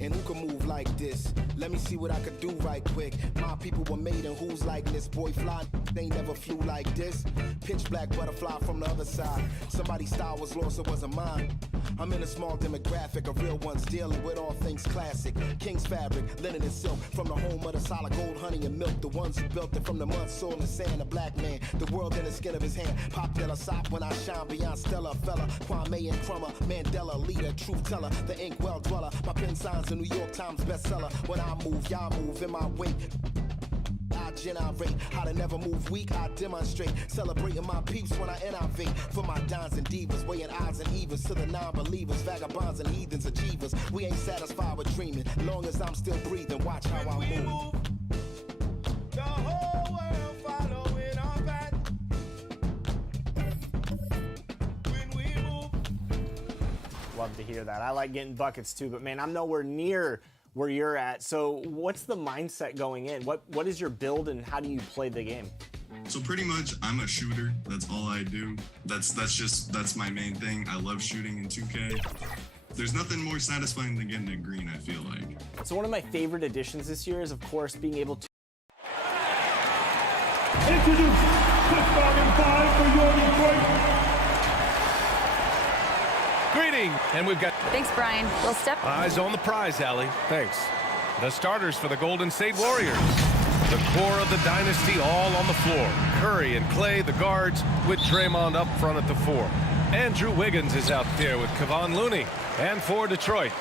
And who can move like this? Let me see what I could do right quick. My people were made in whose likeness? Boy fly, they never flew like this. Pitch black butterfly from the other side. Somebody's style was lost, it wasn't mine. I'm in a small demographic of real ones dealing with all things classic. King's fabric, linen and silk. From the home of the solid gold, honey and milk. The ones who built it from the mud, soil and sand. A black man, the world in the skin of his hand. Pop Della Sop when I shine beyond Stella. Fella, Kwame and Crummer. Mandela, leader, truth teller. The ink well dweller. My pen signs a New York Times bestseller. When I move, y'all move in my wake. I generate how to never move weak. I demonstrate celebrating my peeps when I innovate. For my dons and divas, weighing odds and evens to the non-believers, vagabonds and heathens, achievers. We ain't satisfied with dreaming, long as I'm still breathing. Watch how I move. The whole world following our path. When we move. Love to hear that. I like getting buckets too, but man, I'm nowhere near where you're at. So what's the mindset going in? What is your build and how do you play the game? So pretty much I'm a shooter. That's all I do. That's my main thing. I love shooting in 2K. There's nothing more satisfying than getting a green, I feel like. So one of my favorite additions this year is of course being able to introduce quick volume 5 for your Detroit. Greeting, and we've got... Thanks, Brian. We'll step... Eyes on the prize, Allie. Thanks. The starters for the Golden State Warriors. The core of the dynasty all on the floor. Curry and Clay, the guards, with Draymond up front at the 4. Andrew Wiggins is out there with Kevon Looney. And for Detroit,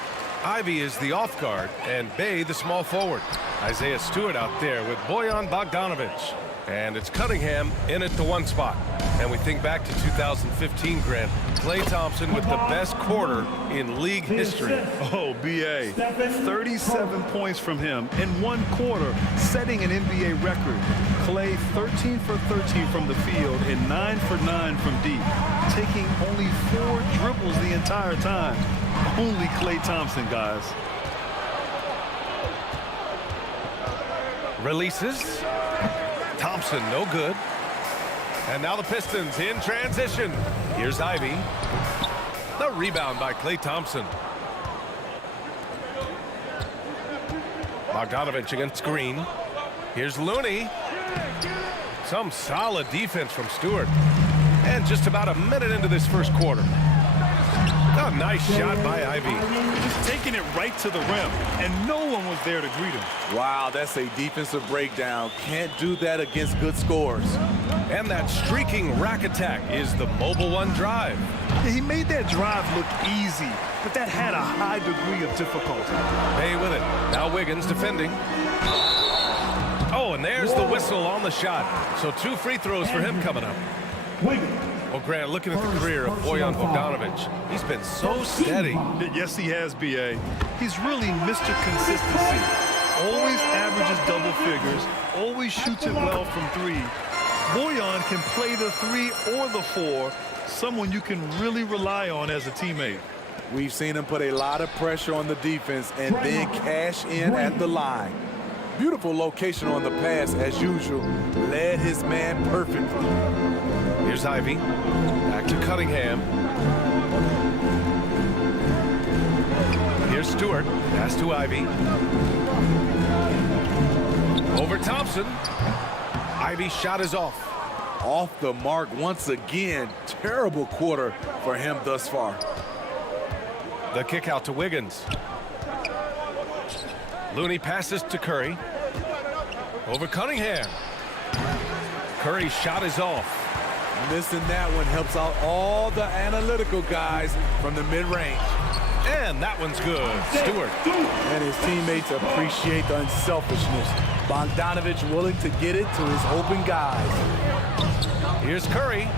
Ivy is the off guard, and Bey the small forward. Isaiah Stewart out there with Bojan Bogdanovic. And it's Cunningham in at the 1 spot. And we think back to 2015, Grant. Klay Thompson with the best quarter in league history. Oh, B.A. 37 points from him in 1 quarter, setting an NBA record. Klay 13 for 13 from the field and 9 for 9 from deep, taking only 4 dribbles the entire time. Only Klay Thompson, guys. Releases. Thompson, no good. And now the Pistons in transition. Here's Ivy. The rebound by Klay Thompson. Bogdanovic against Green. Here's Looney. Some solid defense from Stewart. And just about a minute into this first quarter. A nice shot by Ivy. Just taking it right to the rim, and no one was there to greet him. Wow, that's a defensive breakdown. Can't do that against good scores. And that streaking rack attack is the Mobile One drive. Yeah, he made that drive look easy, but that had a high degree of difficulty. Bey with it. Now Wiggins defending. Oh, and there's the whistle on the shot. So 2 free throws for him coming up. Well, Grant, looking at the career of Bojan Bogdanovic, he's been so steady. Yes, he has, B.A. He's really Mr. Consistency. Always averages double figures, always shoots it well from 3. Bojan can play the 3 or the 4, someone you can really rely on as a teammate. We've seen him put a lot of pressure on the defense and then cash in at the line. Beautiful location on the pass, as usual. Led his man perfectly. Here's Ivy. Back to Cunningham. Here's Stewart. Pass to Ivy. Over Thompson. Ivy's shot is off. Off the mark once again. Terrible quarter for him thus far. The kick out to Wiggins. Looney passes to Curry. Over Cunningham. Curry's shot is off. Missing that one helps out all the analytical guys from the mid-range. And that one's good. Stewart. And his teammates appreciate the unselfishness. Bogdanovic willing to get it to his open guys. Here's Curry.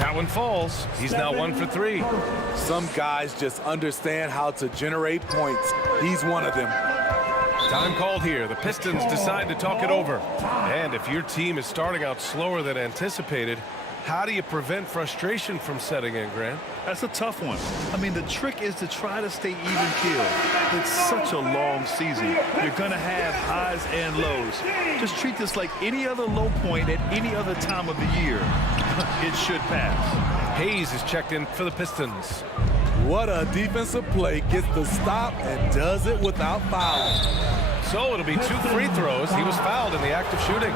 That one falls. He's now 1 for 3. Some guys just understand how to generate points. He's one of them. Time called here. The Pistons decide to talk it over. And if your team is starting out slower than anticipated, how do you prevent frustration from setting in, Grant? That's a tough one. I mean, the trick is to try to stay even keeled. It's such a long season. You're going to have highs and lows. Just treat this like any other low point at any other time of the year. It should pass. Hayes is checked in for the Pistons. What a defensive play. Gets the stop and does it without fouling. So it'll be 2 free throws. He was fouled in the act of shooting.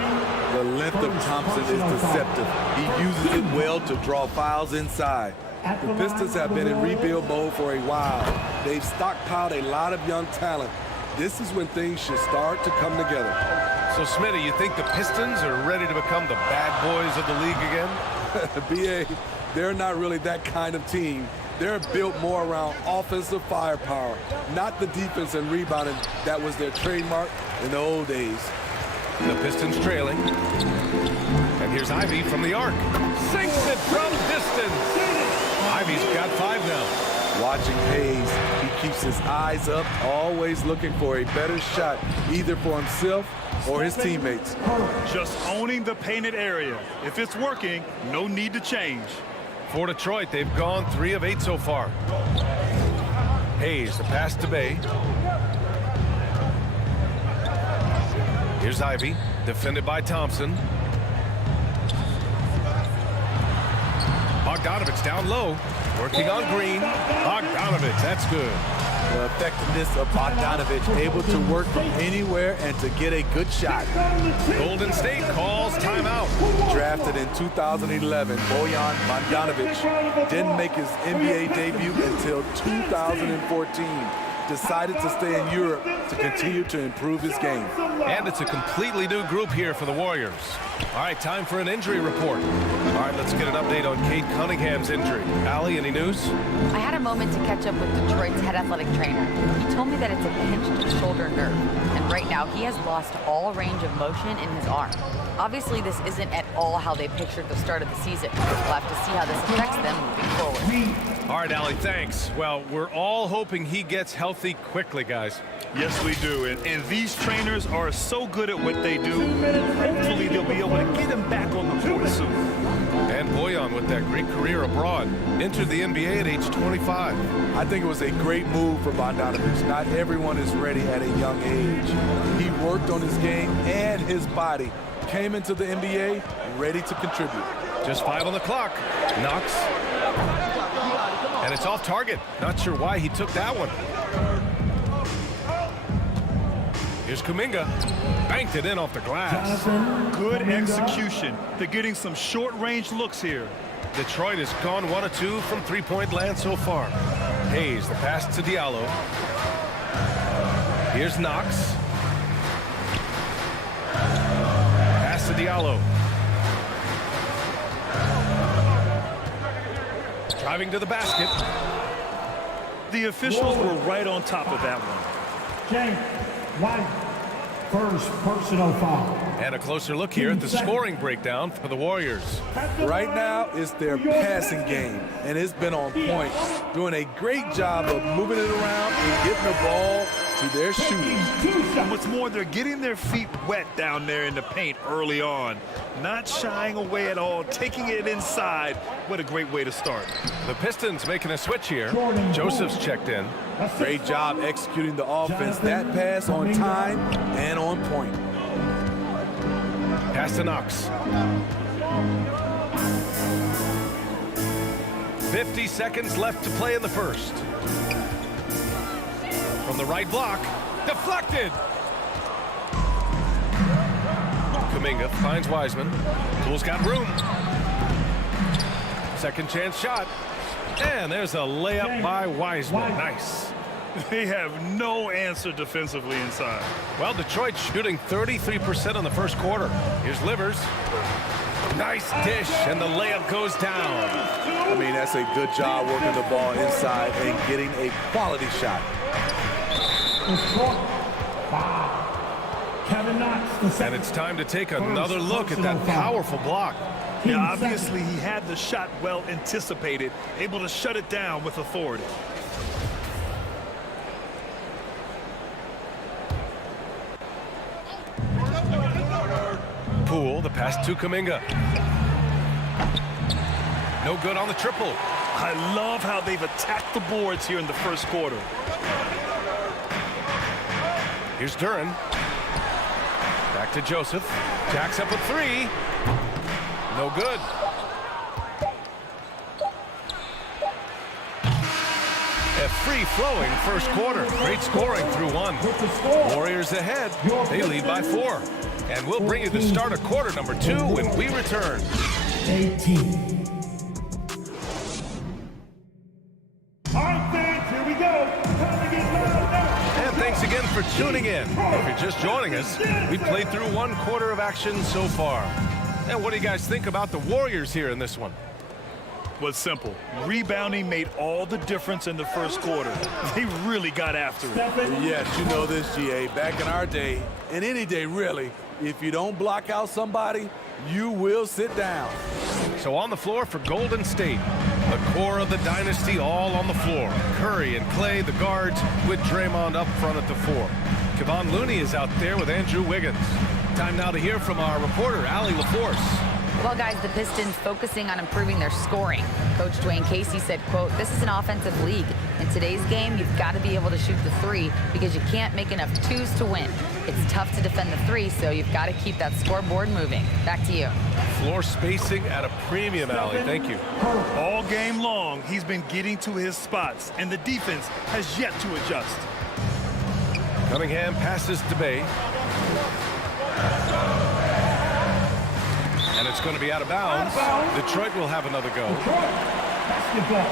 The length of Thompson is deceptive. He uses it well to draw fouls inside. The Pistons have been in rebuild mode for a while. They've stockpiled a lot of young talent. This is when things should start to come together. So, Smitty, you think the Pistons are ready to become the bad boys of the league again? BA, they're not really that kind of team. They're built more around offensive firepower, not the defense and rebounding that was their trademark in the old days. The Pistons trailing. And here's Ivey from the arc. Sinks it from distance. Ivey's got 5 now. Watching Hayes, he keeps his eyes up, always looking for a better shot, either for himself or his teammates. Just owning the painted area. If it's working, no need to change. For Detroit, they've gone 3 of 8 so far. Hayes, the pass to Bay. Here's Ivey, defended by Thompson. Bogdanovich down low, working on Green. Bogdanovich, that's good. The effectiveness of Bogdanovich, able to work from anywhere and to get a good shot. Golden State calls timeout. Drafted in 2011, Bojan Bogdanovic didn't make his NBA debut until 2014. Decided to stay in Europe to continue to improve his game. And it's a completely new group here for the Warriors. All right, time for an injury report. All right, let's get an update on Cade Cunningham's injury. Allie, any news? I had a moment to catch up with Detroit's head athletic trainer. He told me that it's a pinched shoulder nerve, and right now he has lost all range of motion in his arm. Obviously, this isn't at all how they pictured the start of the season. We'll have to see how this affects them moving forward. All right, Allie, thanks. Well, we're all hoping he gets healthy quickly, guys. Yes, we do. And these trainers are so good at what they do. Hopefully, they'll be able to get him back on the court soon. And Bojan, with that great career abroad, entered the NBA at age 25. I think it was a great move for Bogdanovich. Not everyone is ready at a young age. He worked on his game and his body. Came into the NBA ready to contribute. Just 5 on the clock. Knox. And it's off target. Not sure why he took that one. Here's Kuminga. Banked it in off the glass. Good execution. They're getting some short-range looks here. Detroit has gone 1 of 2 from three-point land so far. Hayes, the pass to Diallo. Here's Knox. Pass to Diallo. Driving to the basket. The officials were right on top of that one. James White, first personal foul. And a closer look here at the scoring breakdown for the Warriors. Right now, it's their passing game, and it's been on point. Doing a great job of moving it around and getting the ball to their shooters. And what's more, they're getting their feet wet down there in the paint early on. Not shying away at all, taking it inside. What a great way to start. The Pistons making a switch here. Joseph's checked in. Great job executing the offense. That pass on time and on point. Pass to Knox. 50 seconds left to play in the first. From the right block, deflected. Kuminga finds Wiseman. Pool's got room. Second chance shot. And there's a layup by Wiseman. Nice. They have no answer defensively inside. Well, Detroit shooting 33% in the first quarter. Here's Livers. Nice dish, and the layup goes down. I mean, that's a good job working the ball inside and getting a quality shot. And it's time to take another look at that powerful block. Yeah, obviously he had the shot well anticipated, able to shut it down with authority. Poole, the pass to Kuminga. No good on the triple. I love how they've attacked the boards here in the first quarter. Here's Duren. Back to Joseph. Jacks up a 3. No good. free-flowing first quarter. Great scoring through one. Warriors ahead. They lead by 4. And we'll bring you the start of quarter number 2 when we return. 18. All right, fans, here we go. Time to get loud now. And thanks again for tuning in. If you're just joining us, we've played through 1 quarter of action so far. And what do you guys think about the Warriors here in this one? Was simple. Rebounding made all the difference in the first quarter. They really got after it. Yes, you know this, GA. Back in our day, and any day really, if you don't block out somebody, you will sit down. So on the floor for Golden State, the core of the dynasty all on the floor. Curry and Clay, the guards, with Draymond up front at the 4. Kevon Looney is out there with Andrew Wiggins. Time now to hear from our reporter, Allie LaForce. Well, guys, the Pistons focusing on improving their scoring. Coach Dwayne Casey said, quote, "This is an offensive league. In today's game, you've got to be able to shoot the 3 because you can't make enough 2s to win. It's tough to defend the 3, so you've got to keep that scoreboard moving." Back to you. Floor spacing at a premium, Allie. Thank you. All game long, he's been getting to his spots, and the defense has yet to adjust. Cunningham passes to Bay. And it's going to be out of bounds. Detroit will have another go. Basketball.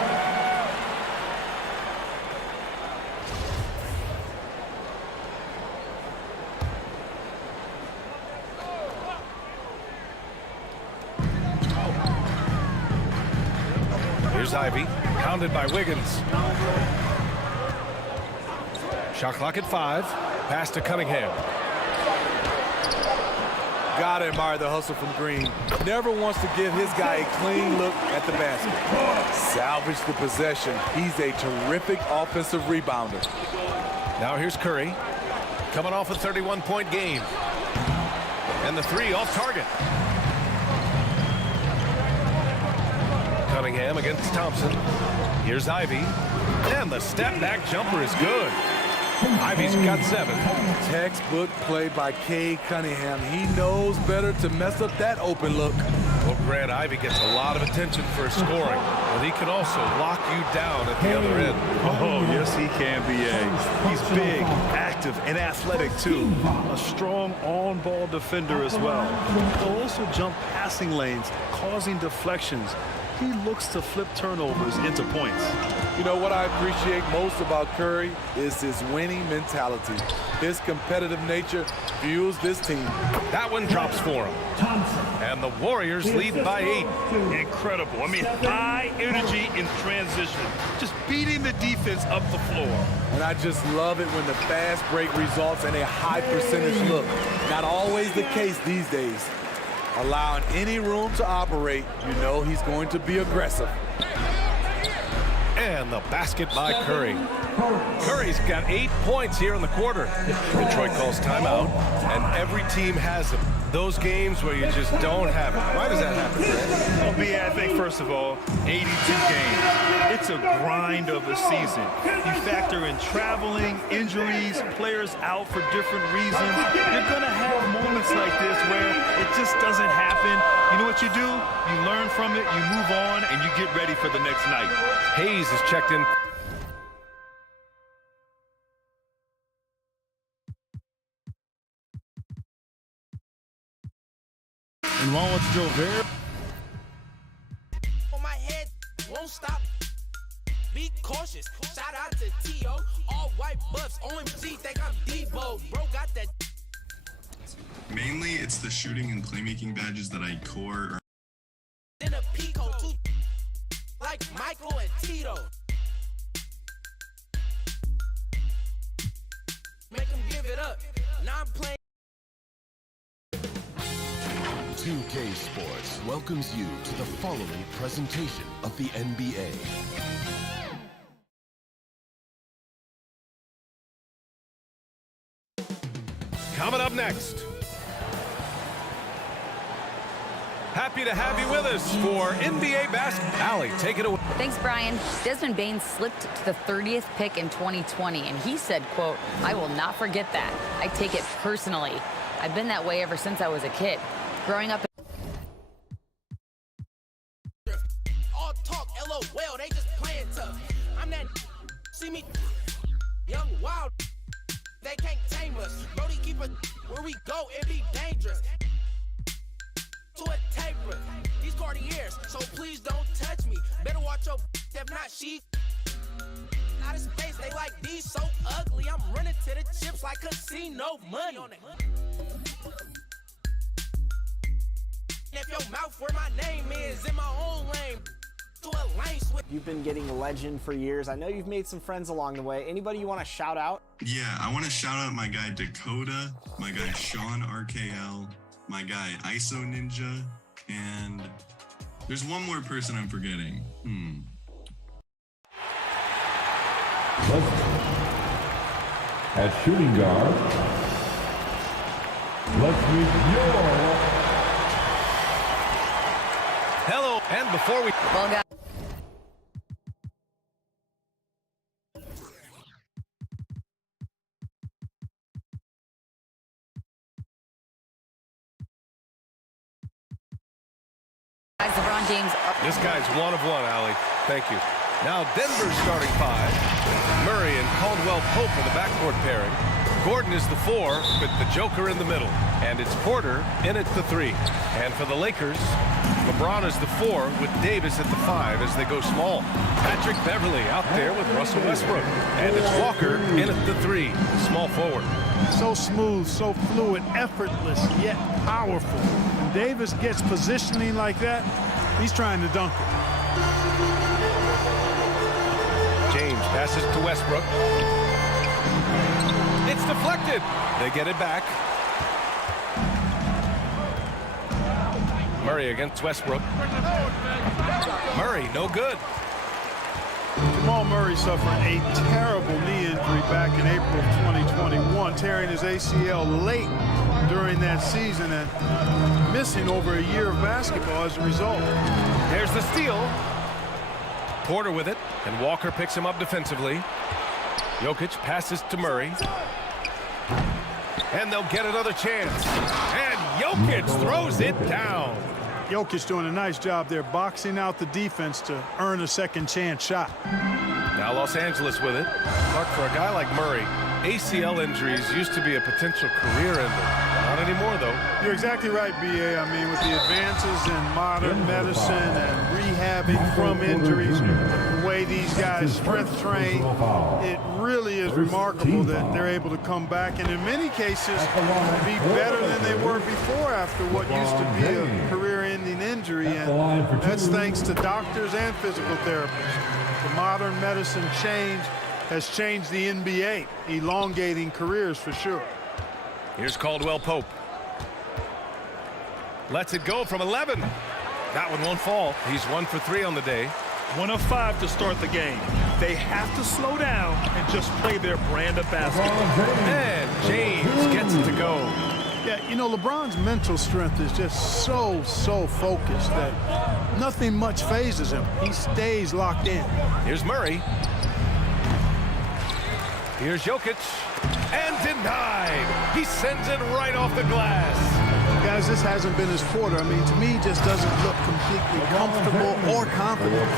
Here's Ivy, pounded by Wiggins. Shot clock at 5. Pass to Cunningham. Gotta admire the hustle from Green. Never wants to give his guy a clean look at the basket. Salvage the possession. He's a terrific offensive rebounder. Now here's Curry, coming off a 31-point game. And the 3 off target. Cunningham against Thompson. Here's Ivy. And the step-back jumper is good. Ivy's got 7. Textbook play by Cade Cunningham. He knows better to mess up that open look. Well, Grant, Ivy gets a lot of attention for his scoring, but he can also lock you down at the other end. Oh, yes, he can, B.A. He's big, active, and athletic, too. A strong on-ball defender as well. He'll also jump passing lanes, causing deflections. He looks to flip turnovers into points. You know what I appreciate most about Curry is his winning mentality. His competitive nature fuels this team. That one drops for him. And the Warriors lead by 8. Incredible. I mean, high energy in transition. Just beating the defense up the floor. And I just love it when the fast break results in a high percentage look. Not always the case these days. Allowing any room to operate, you know he's going to be aggressive. And the basket by Curry. Curry's got 8 points here in the quarter. Detroit calls timeout, and every team has them. Those games where you just don't have it. Why does that happen, Grant? Well, B, I think, first of all, 82 games. It's a grind of a season. You factor in traveling, injuries, players out for different reasons. You're going to have moments like this where it just doesn't happen. You know what you do? You learn from it, you move on, and you get ready for the next night. Hayes is checked in. And while it's still there, On my head, won't stop. Be cautious. Shout out to T.O. All white buffs. OMG, think I'm Debo. Bro got that. Mainly, it's the shooting and playmaking badges that I core. In a Pico, too. Like Michael and Tito. Make them give it up. Now I'm playing. 2K Sports welcomes you to the following presentation of the NBA. Coming up next. Happy to have you with us for NBA basketball. Allie, take it away. Thanks, Brian. Desmond Bane slipped to the 30th pick in 2020, and he said, quote, "I will not forget that. I take it personally. I've been that way ever since I was a kid. Growing up..." All talk, LOL, they just playing tough. I'm that see me, young wild, they can't tame us. Brody keep it where we go, it be dangerous. To a taper, these Cartiers, so please don't touch me. Better watch your if not she. Out of space, they like these so ugly. I'm running to the chips like casino money. If your mouth where my name is, in my own lane. To a lane switch. You've been getting legend for years. I know you've made some friends along the way. Anybody you want to shout out? Yeah, I want to shout out my guy Dakota, my guy Sean RKL, my guy ISO Ninja, and there's one more person I'm forgetting. At shooting guard, let's meet your... Hello, and before we... Well, guys. LeBron James. This guy's one of one, Allie. Thank you. Now Denver's starting five. Murray and Caldwell Pope are the backcourt pairing. Gordon is the 4 with the Joker in the middle. And it's Porter in at the 3. And for the Lakers, LeBron is the 4 with Davis at the 5 as they go small. Patrick Beverly out there with Russell Westbrook. And it's Walker in at the 3, small forward. So smooth, so fluid, effortless, yet powerful. When Davis gets positioning like that, he's trying to dunk it. James passes to Westbrook. It's deflected. They get it back. Murray against Westbrook. Murray, no good. Jamal Murray suffered a terrible knee injury back in April of 2021, tearing his ACL late during that season and missing over a year of basketball as a result. There's the steal. Porter with it, and Walker picks him up defensively. Jokic passes to Murray. And they'll get another chance. And Jokic throws it down. Jokic doing a nice job there, boxing out the defense to earn a second chance shot. Now Los Angeles with it. But for a guy like Murray, ACL injuries used to be a potential career ender. Not anymore, though. You're exactly right, B.A. I mean, with the advances in modern medicine and rehabbing from injuries, the way these guys strength train, it really is remarkable that they're able to come back and in many cases be better than they were before after what used to be a career-ending injury. And that's thanks to doctors and physical therapists. The modern medicine change has changed the NBA, elongating careers for sure. Here's Caldwell Pope. Lets it go from 11. That one won't fall. He's 1 for 3 on the day. 1 of 5 to start the game. They have to slow down and just play their brand of basketball. And James gets it to go. Yeah, you know, LeBron's mental strength is just so focused that nothing much phases him. He stays locked in. Here's Murray. Here's Jokic. And denied. He sends it right off the glass. Guys, this hasn't been his quarter. I mean, to me, he just doesn't look completely comfortable or confident.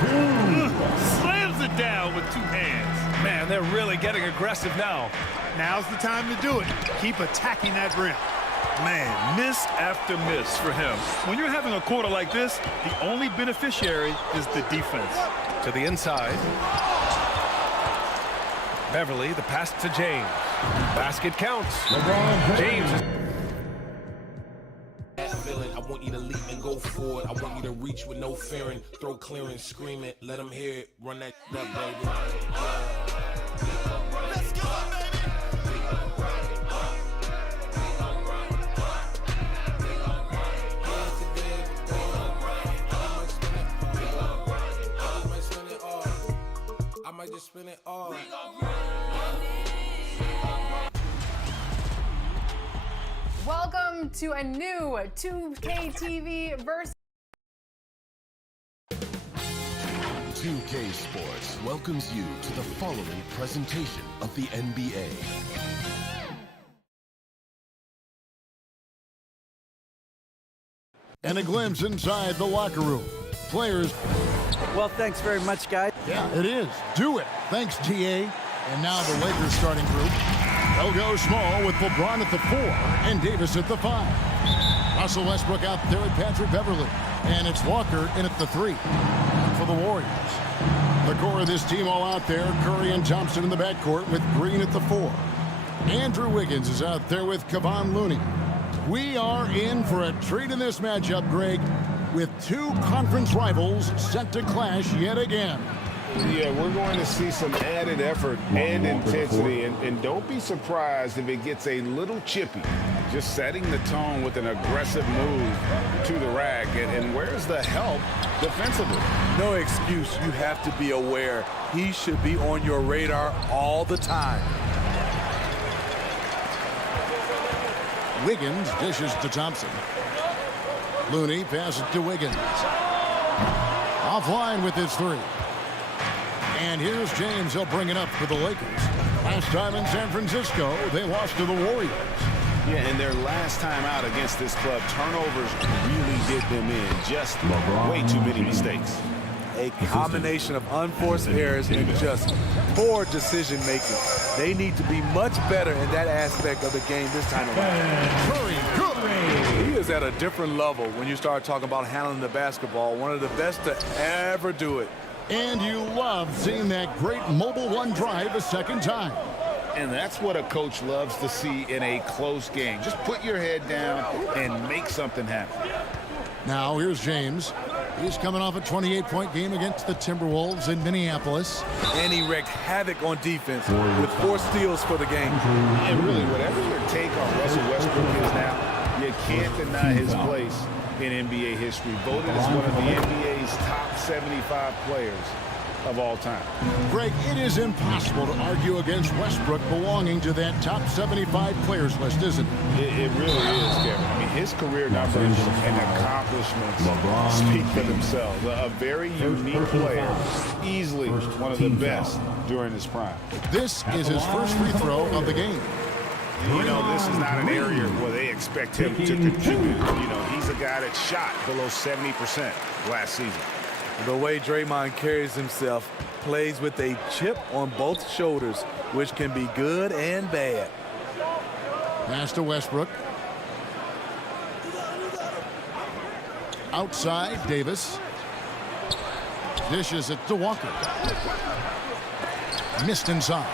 Slams it down with 2 hands. Man, they're really getting aggressive now. Now's the time to do it. Keep attacking that rim. Man, miss after miss for him. When you're having a quarter like this, the only beneficiary is the defense. To the inside. Beverly, the pass to James. Basket counts. James. I want you to leap and go forward. I want you to reach with no fearing. Throw clearance, scream it, let them hear it. Run that up, baby. Let's go, baby. I might just spin it all. Welcome to a new 2K TV versus 2K Sports welcomes you to the following presentation of the NBA. And a glimpse inside the locker room. players. Well, thanks very much, guys. Yeah, it is. Do it. Thanks, TA. And now the Lakers starting group. They'll go small with LeBron at the 4 and Davis at the 5. Russell Westbrook out there with Patrick Beverly. And it's Walker in at the 3 for the Warriors. The core of this team all out there. Curry and Thompson in the backcourt with Green at the 4. Andrew Wiggins is out there with Kevon Looney. We are in for a treat in this matchup, Greg, with two conference rivals set to clash yet again. Yeah, we're going to see some added effort and intensity, and don't be surprised if it gets a little chippy. Just setting the tone with an aggressive move to the rack, and where's the help defensively? No excuse. You have to be aware. He should be on your radar all the time. Wiggins dishes to Thompson. Looney passes to Wiggins. Offline with his 3. And here's James. He'll bring it up for the Lakers. Last time in San Francisco, they lost to the Warriors. Yeah, and their last time out against this club, turnovers really did them in. Just way too many mistakes. A combination of unforced errors and just poor decision making. They need to be much better in that aspect of the game this time around. Curry, good. He is at a different level when you start talking about handling the basketball. One of the best to ever do it. And you love seeing that great mobile one drive a second time. And that's what a coach loves to see in a close game. Just put your head down and make something happen. Now here's James. He's coming off a 28-point game against the Timberwolves in Minneapolis. And he wreaked havoc on defense with 4 steals for the game. And really, whatever your take on Russell Westbrook is now, you can't deny his place in NBA history. Voted as one of the NBA's top 75 players of all time. Greg, it is impossible to argue against Westbrook belonging to that top 75 players list, isn't it? It really is, Kevin. I mean, his career numbers and accomplishments speak for themselves. A very unique player, easily one of the best during his prime. This is his first free throw of the game. You know, this is not an area where they expect him to contribute. You know, he's a guy that shot below 70% last season. The way Draymond carries himself, plays with a chip on both shoulders, which can be good and bad. Pass to Westbrook. Outside, Davis. Dishes it to Walker. Missed inside.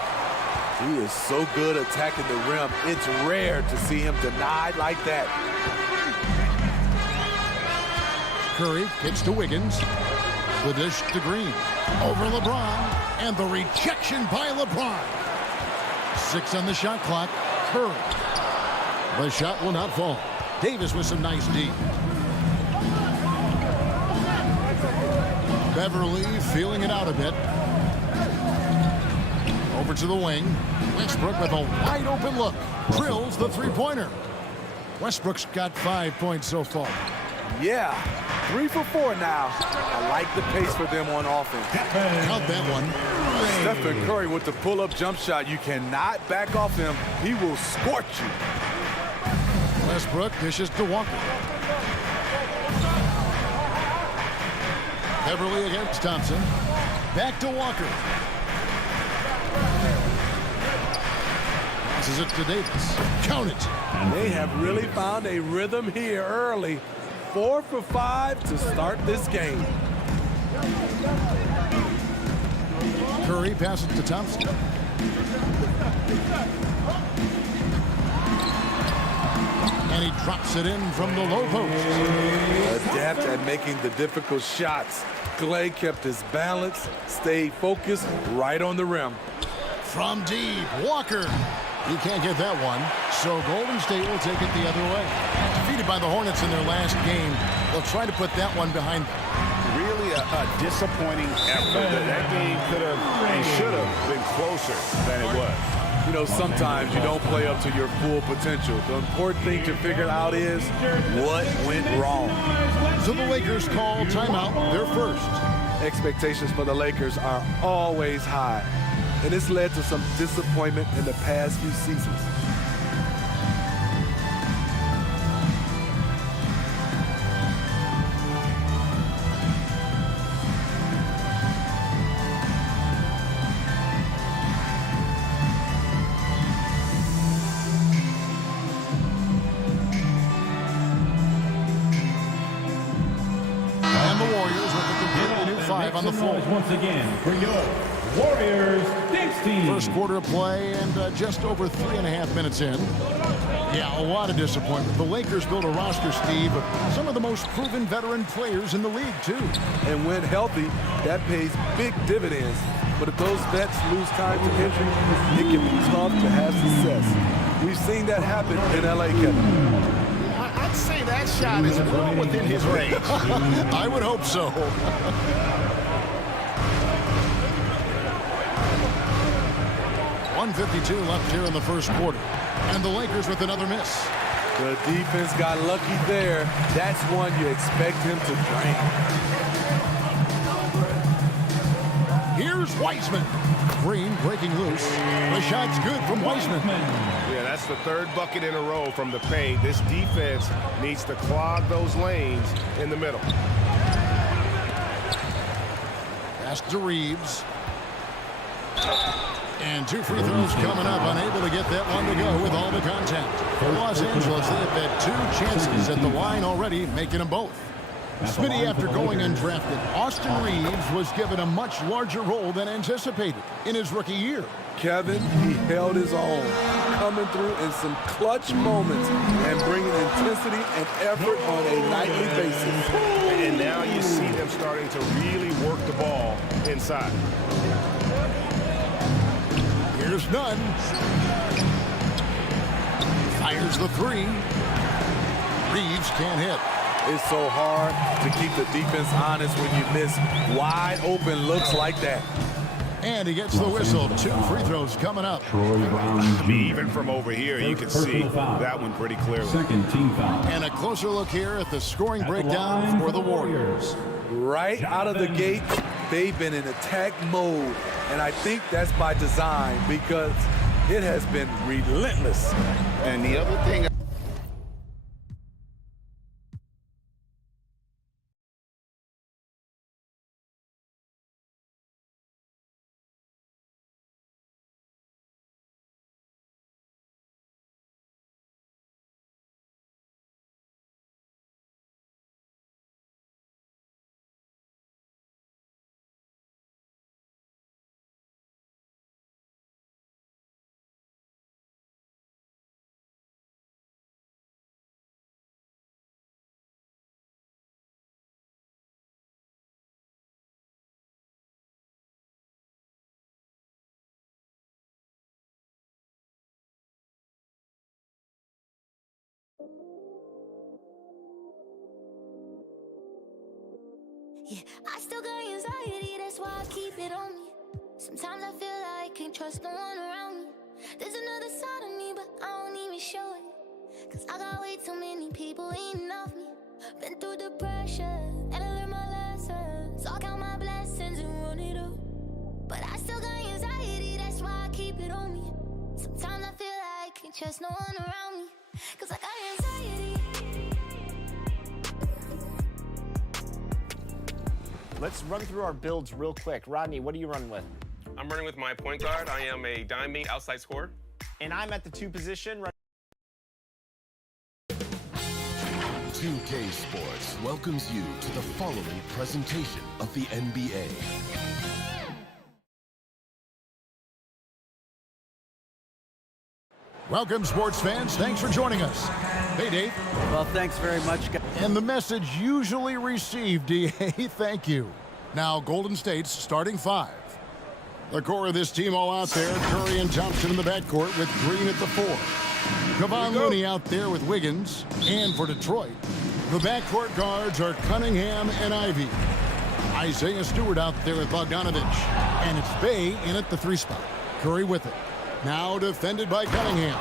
He is so good attacking the rim. It's rare to see him denied like that. Curry kicks to Wiggins. The dish to Green. Over LeBron. And the rejection by LeBron. 6 on the shot clock. Curry. The shot will not fall. Davis with some nice D. Beverly feeling it out a bit. Over to the wing. Westbrook with a wide open look. Drills the three-pointer. Westbrook's got 5 points so far. Yeah, 3 for 4 now. I like the pace for them on offense. Count that one. Stephen Curry with the pull-up jump shot. You cannot back off him. He will scorch you. Westbrook dishes to Walker. Beverly against Thompson. Back to Walker. Passes it to Davis. Count it. They have really found a rhythm here early. 4 for 5 to start this game. Curry passes to Thompson. And he drops it in from the low post. Adept at making the difficult shots. Clay kept his balance, stayed focused right on the rim. From deep, Walker. He can't get that one, so Golden State will take it the other way. Defeated by the Hornets in their last game, they'll try to put that one behind them. Really a disappointing effort. That game could have and should have been closer than it was. You know, sometimes you don't play up to your full potential. The important thing to figure out is what went wrong. So the Lakers call timeout, their first. Expectations for the Lakers are always high, and it's led to some disappointment in the past few seasons. Warriors with a completely new 5 on the floor. Once again for your Warriors Knicks team. First quarter of play and just over 3.5 minutes in. Yeah, a lot of disappointment. The Lakers built a roster, Steve, of some of the most proven veteran players in the league, too. And when healthy, that pays big dividends. But if those vets lose time to injury, it can be tough to have success. We've seen that happen in L.A., Kevin. I'd say that shot is well within his range. I would hope so. .152 left here in the first quarter. And the Lakers with another miss. The defense got lucky there. That's one you expect him to drain. Here's Wiseman. Green breaking loose. The shot's good from Wiseman. Yeah, that's the third bucket in a row from the paint. This defense needs to clog those lanes in the middle. Pass to Reeves. And 2 free throws coming up. Unable to get that one to go with all the contact. For Los Angeles, they have had 2 chances at the line already, making them both. Smitty, after going undrafted, Austin Reeves was given a much larger role than anticipated in his rookie year. Kevin, he held his own, coming through in some clutch moments and bringing intensity and effort on a nightly basis. And now you see them starting to really work the ball inside. Here's Nunn. Fires the 3. Reeves can't hit. It's so hard to keep the defense honest when you miss wide open looks like that. And he gets the whistle. 2 free throws coming up. Troy Brown Jr. Even from over here, you can see that one pretty clearly. Second team foul. And a closer look here at the scoring breakdown for the Warriors. Right out of the gate, they've been in attack mode. And I think that's by design because it has been relentless. And the other thing... Yeah, I still got anxiety, that's why I keep it on me. Sometimes I feel like I can't trust no one around me. There's another side of me, but I don't even show it. Cause I got way too many people eating off me. Been through the pressure, and I learned my lessons. So I count my blessings and run it up. But I still got anxiety, that's why I keep it on me. Sometimes I feel like I can't trust no one around me. Cause I got anxiety. Let's run through our builds real quick. Rodney, what are you running with? I'm running with my point guard. I am a dime outside scorer. And I'm at the 2 position. 2K Sports welcomes you to the following presentation of the NBA. Welcome, sports fans. Thanks for joining us. Hey, Dave. Well, thanks very much, guys. And the message usually received, D.A., thank you. Now, Golden State's starting 5. The core of this team all out there. Curry and Thompson in the backcourt with Green at the 4. Kevon Looney out there with Wiggins. And for Detroit, the backcourt guards are Cunningham and Ivy. Isaiah Stewart out there with Bogdanovich. And it's Bey in at the 3 spot. Curry with it. Now defended by Cunningham.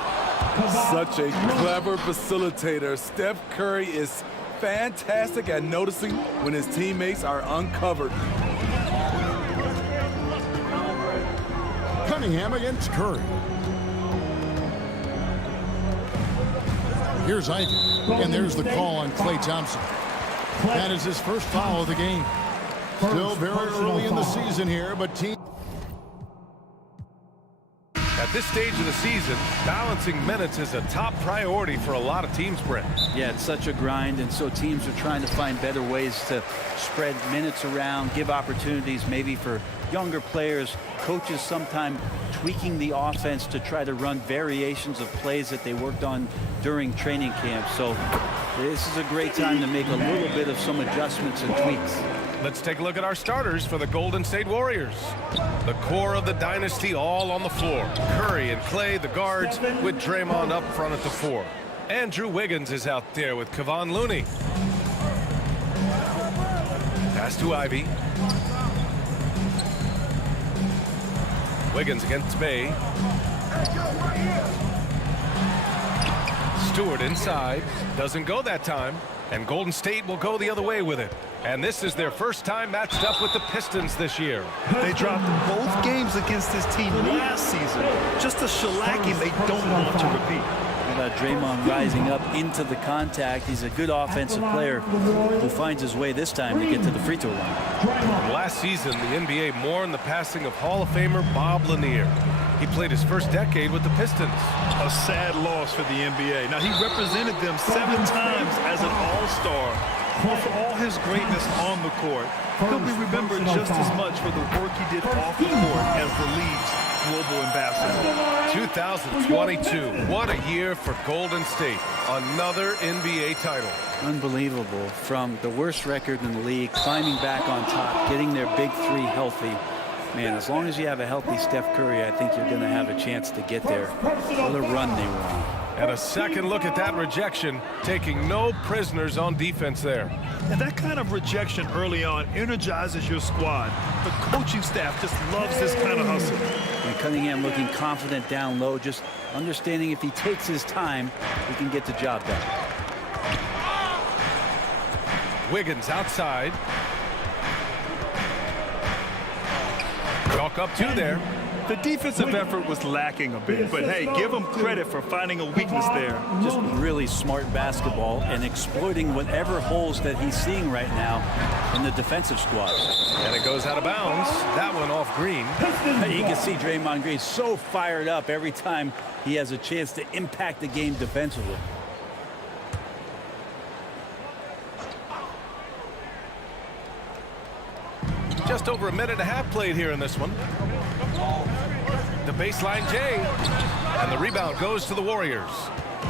Such a clever facilitator. Steph Curry is fantastic at noticing when his teammates are uncovered. Cunningham against Curry. Here's Ivy. And there's the call on Klay Thompson. That is his first foul of the game. Still very early in the season here, but team... At this stage of the season, balancing minutes is a top priority for a lot of teams, Brent. Yeah, it's such a grind, and so teams are trying to find better ways to spread minutes around, give opportunities maybe for younger players. Coaches sometimes tweaking the offense to try to run variations of plays that they worked on during training camp. So this is a great time to make a little bit of some adjustments and tweaks. Let's take a look at our starters for the Golden State Warriors. The core of the dynasty all on the floor. Curry and Clay, the guards, with Draymond up front at the 4. Andrew Wiggins is out there with Kevon Looney. Pass to Ivy. Wiggins against Bay. Stewart inside. Doesn't go that time. And Golden State will go the other way with it. And this is their first time matched up with the Pistons this year. They dropped both games against this team last season. Just a shellacking they don't want to repeat. Draymond rising up into the contact. He's a good offensive player who finds his way this time to get to the free throw line. Last season, the NBA mourned the passing of Hall of Famer Bob Lanier. He played his first decade with the Pistons. A sad loss for the NBA. Now, he represented them 7 times as an all-star. But for all his greatness on the court, he'll be remembered just as much for the work he did off the court as the league's global ambassador. 2022, what a year for Golden State. Another NBA title. Unbelievable. From the worst record in the league, climbing back on top, getting their big 3 healthy. Man, as long as you have a healthy Steph Curry, I think you're going to have a chance to get there. What a run they were on. And a second look at that rejection, taking no prisoners on defense there. And that kind of rejection early on energizes your squad. The coaching staff just loves this kind of hustle. And Cunningham looking confident down low, just understanding if he takes his time, he can get the job done. Wiggins outside. Chalk up 2 there. The defensive effort was lacking a bit, but hey, give them credit for finding a weakness there. Just really smart basketball and exploiting whatever holes that he's seeing right now in the defensive squad. And it goes out of bounds. That one off Green. You can see Draymond Green so fired up every time he has a chance to impact the game defensively. Just over a minute and a half played here in this one. The baseline Jay. And the rebound goes to the Warriors.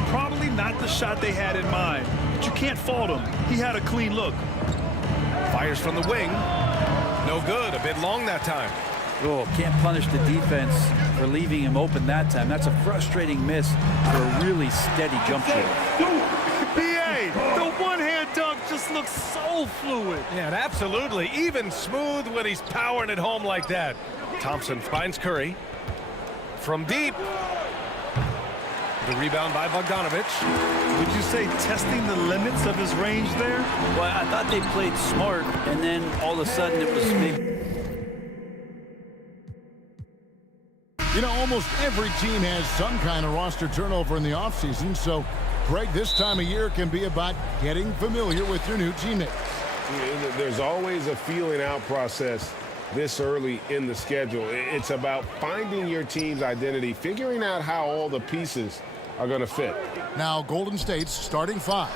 Probably not the shot they had in mind, but you can't fault him. He had a clean look. Fires from the wing. No good. A bit long that time. Oh, can't punish the defense for leaving him open that time. That's a frustrating miss for a really steady jump shot. The one-hand dunk just looks so fluid. Yeah, and absolutely. Even smooth when he's powering it home like that. Thompson finds Curry. From deep. The rebound by Bogdanovic. Would you say testing the limits of his range there? Well, I thought they played smart, and then all of a sudden it was maybe... You know, almost every team has some kind of roster turnover in the offseason, so Greg, this time of year can be about getting familiar with your new teammates. There's always a feeling out process this early in the schedule. It's about finding your team's identity, figuring out how all the pieces are going to fit. Now, Golden State's starting 5.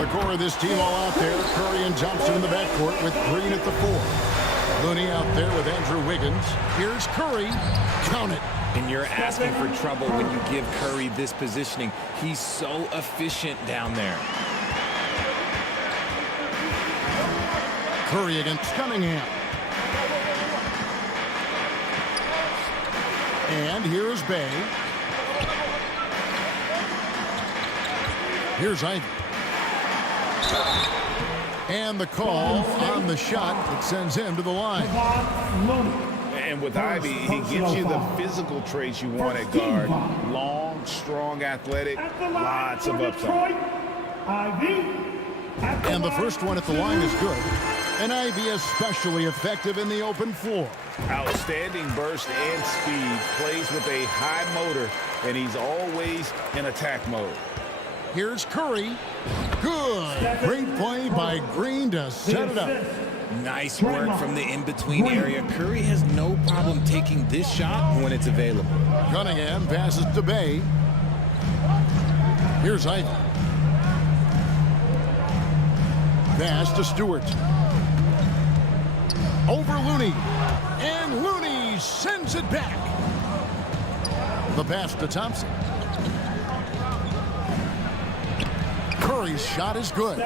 The core of this team all out there, Curry and Thompson in the backcourt with Green at the 4. Looney out there with Andrew Wiggins. Here's Curry. Count it. And you're asking for trouble when you give Curry this positioning. He's so efficient down there. Curry against Cunningham. And here's Bay. Here's Ivy. And the call on the shot that sends him to the line. And with Ivy, he gives you the physical traits you want at guard. Long, strong, athletic, lots of upside. And the first one at the line is good. And Ivy especially effective in the open floor. Outstanding burst and speed, plays with a high motor, and he's always in attack mode. Here's Curry. Good. Great play by Green to set it up. Nice work from the in-between area. Curry has no problem taking this shot when it's available. Cunningham passes to Bay. Here's Ivy. Pass to Stewart. Over Looney. And Looney sends it back. The pass to Thompson. Curry's shot is good.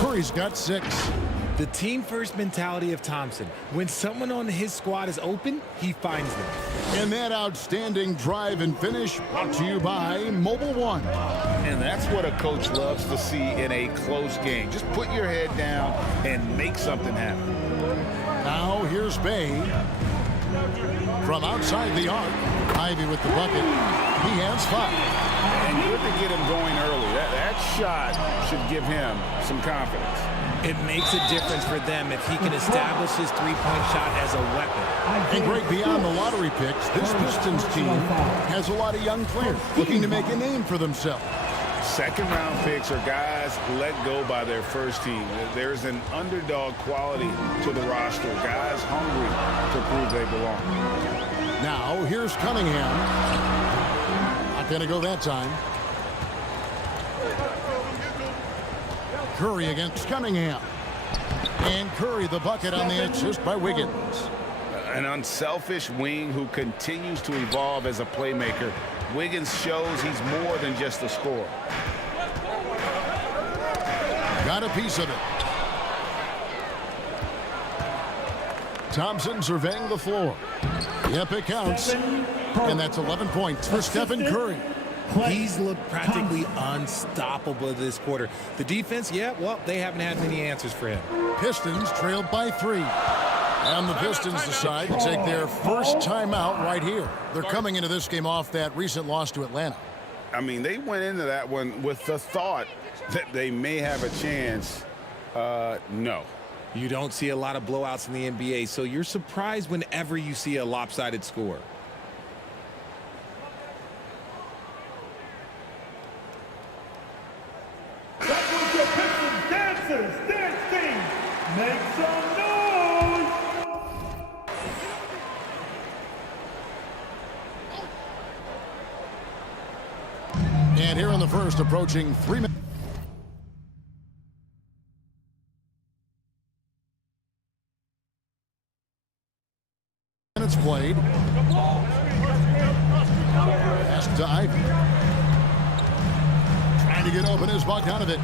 Curry's got 6. The team-first mentality of Thompson. When someone on his squad is open, he finds them. And that outstanding drive and finish brought to you by Mobile One. And that's what a coach loves to see in a close game. Just put your head down and make something happen. Now here's Bay. From outside the arc, Ivy with the bucket. He has 5. And good to get him going early. That shot should give him some confidence. It makes a difference for them if he can establish his three-point shot as a weapon. And Greg, beyond the lottery picks, this Pistons team has a lot of young players looking to make a name for themselves. Second-round picks are guys let go by their first team. There's an underdog quality to the roster. Guys hungry to prove they belong. Now, here's Cunningham. Not going to go that time. Curry against Cunningham. And Curry the bucket on the assist by Wiggins. An unselfish wing who continues to evolve as a playmaker. Wiggins shows he's more than just a scorer. Got a piece of it. Thompson surveying the floor. Yep, it counts. And that's 11 points for Stephen Curry. He's looked practically unstoppable this quarter. The defense, yeah, well, they haven't had many answers for him. Pistons trailed by 3. And the Pistons decide to take their first timeout right here. They're coming into this game off that recent loss to Atlanta. I mean, they went into that one with the thought that they may have a chance. No. You don't see a lot of blowouts in the NBA, so you're surprised whenever you see a lopsided score. That was your Pistons dancers dancing. Make some noise. And here in the first, approaching 3 minutes. Played. Pass to Ivy. Trying to get open is Bogdanovic.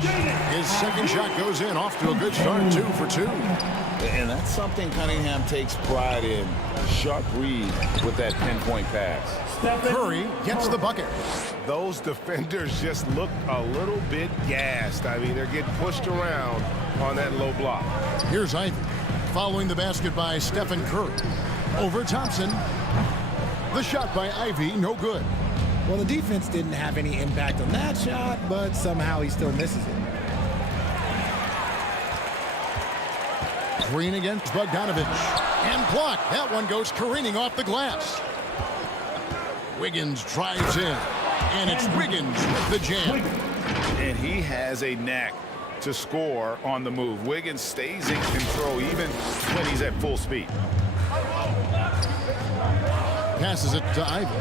His second shot goes in, off to a good start, 2 for 2. And that's something Cunningham takes pride in. Sharp read with that pinpoint pass. Curry gets the bucket. Those defenders just looked a little bit gassed. I mean, they're getting pushed around on that low block. Here's Ivy. Following the basket by Stephen Curry. Over Thompson. The shot by Ivy, no good. Well, the defense didn't have any impact on that shot, but somehow he still misses it. Green against Bogdanovic. And blocked. That one goes careening off the glass. Wiggins drives in. And it's Wiggins with the jam. And he has a knack to score on the move. Wiggins stays in control even when he's at full speed. Passes it to Ivy.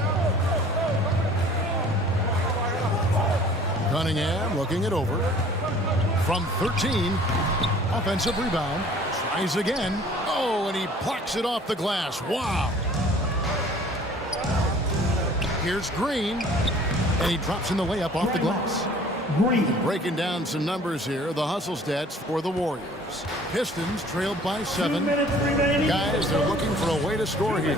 Cunningham looking it over. From 13. Offensive rebound. Tries again. Oh, and he plucks it off the glass. Wow. Here's Green. And he drops in the layup off the glass. Green. Breaking down some numbers here. The hustle stats for the Warriors. Pistons trailed by 7. Guys, they're looking for a way to score here.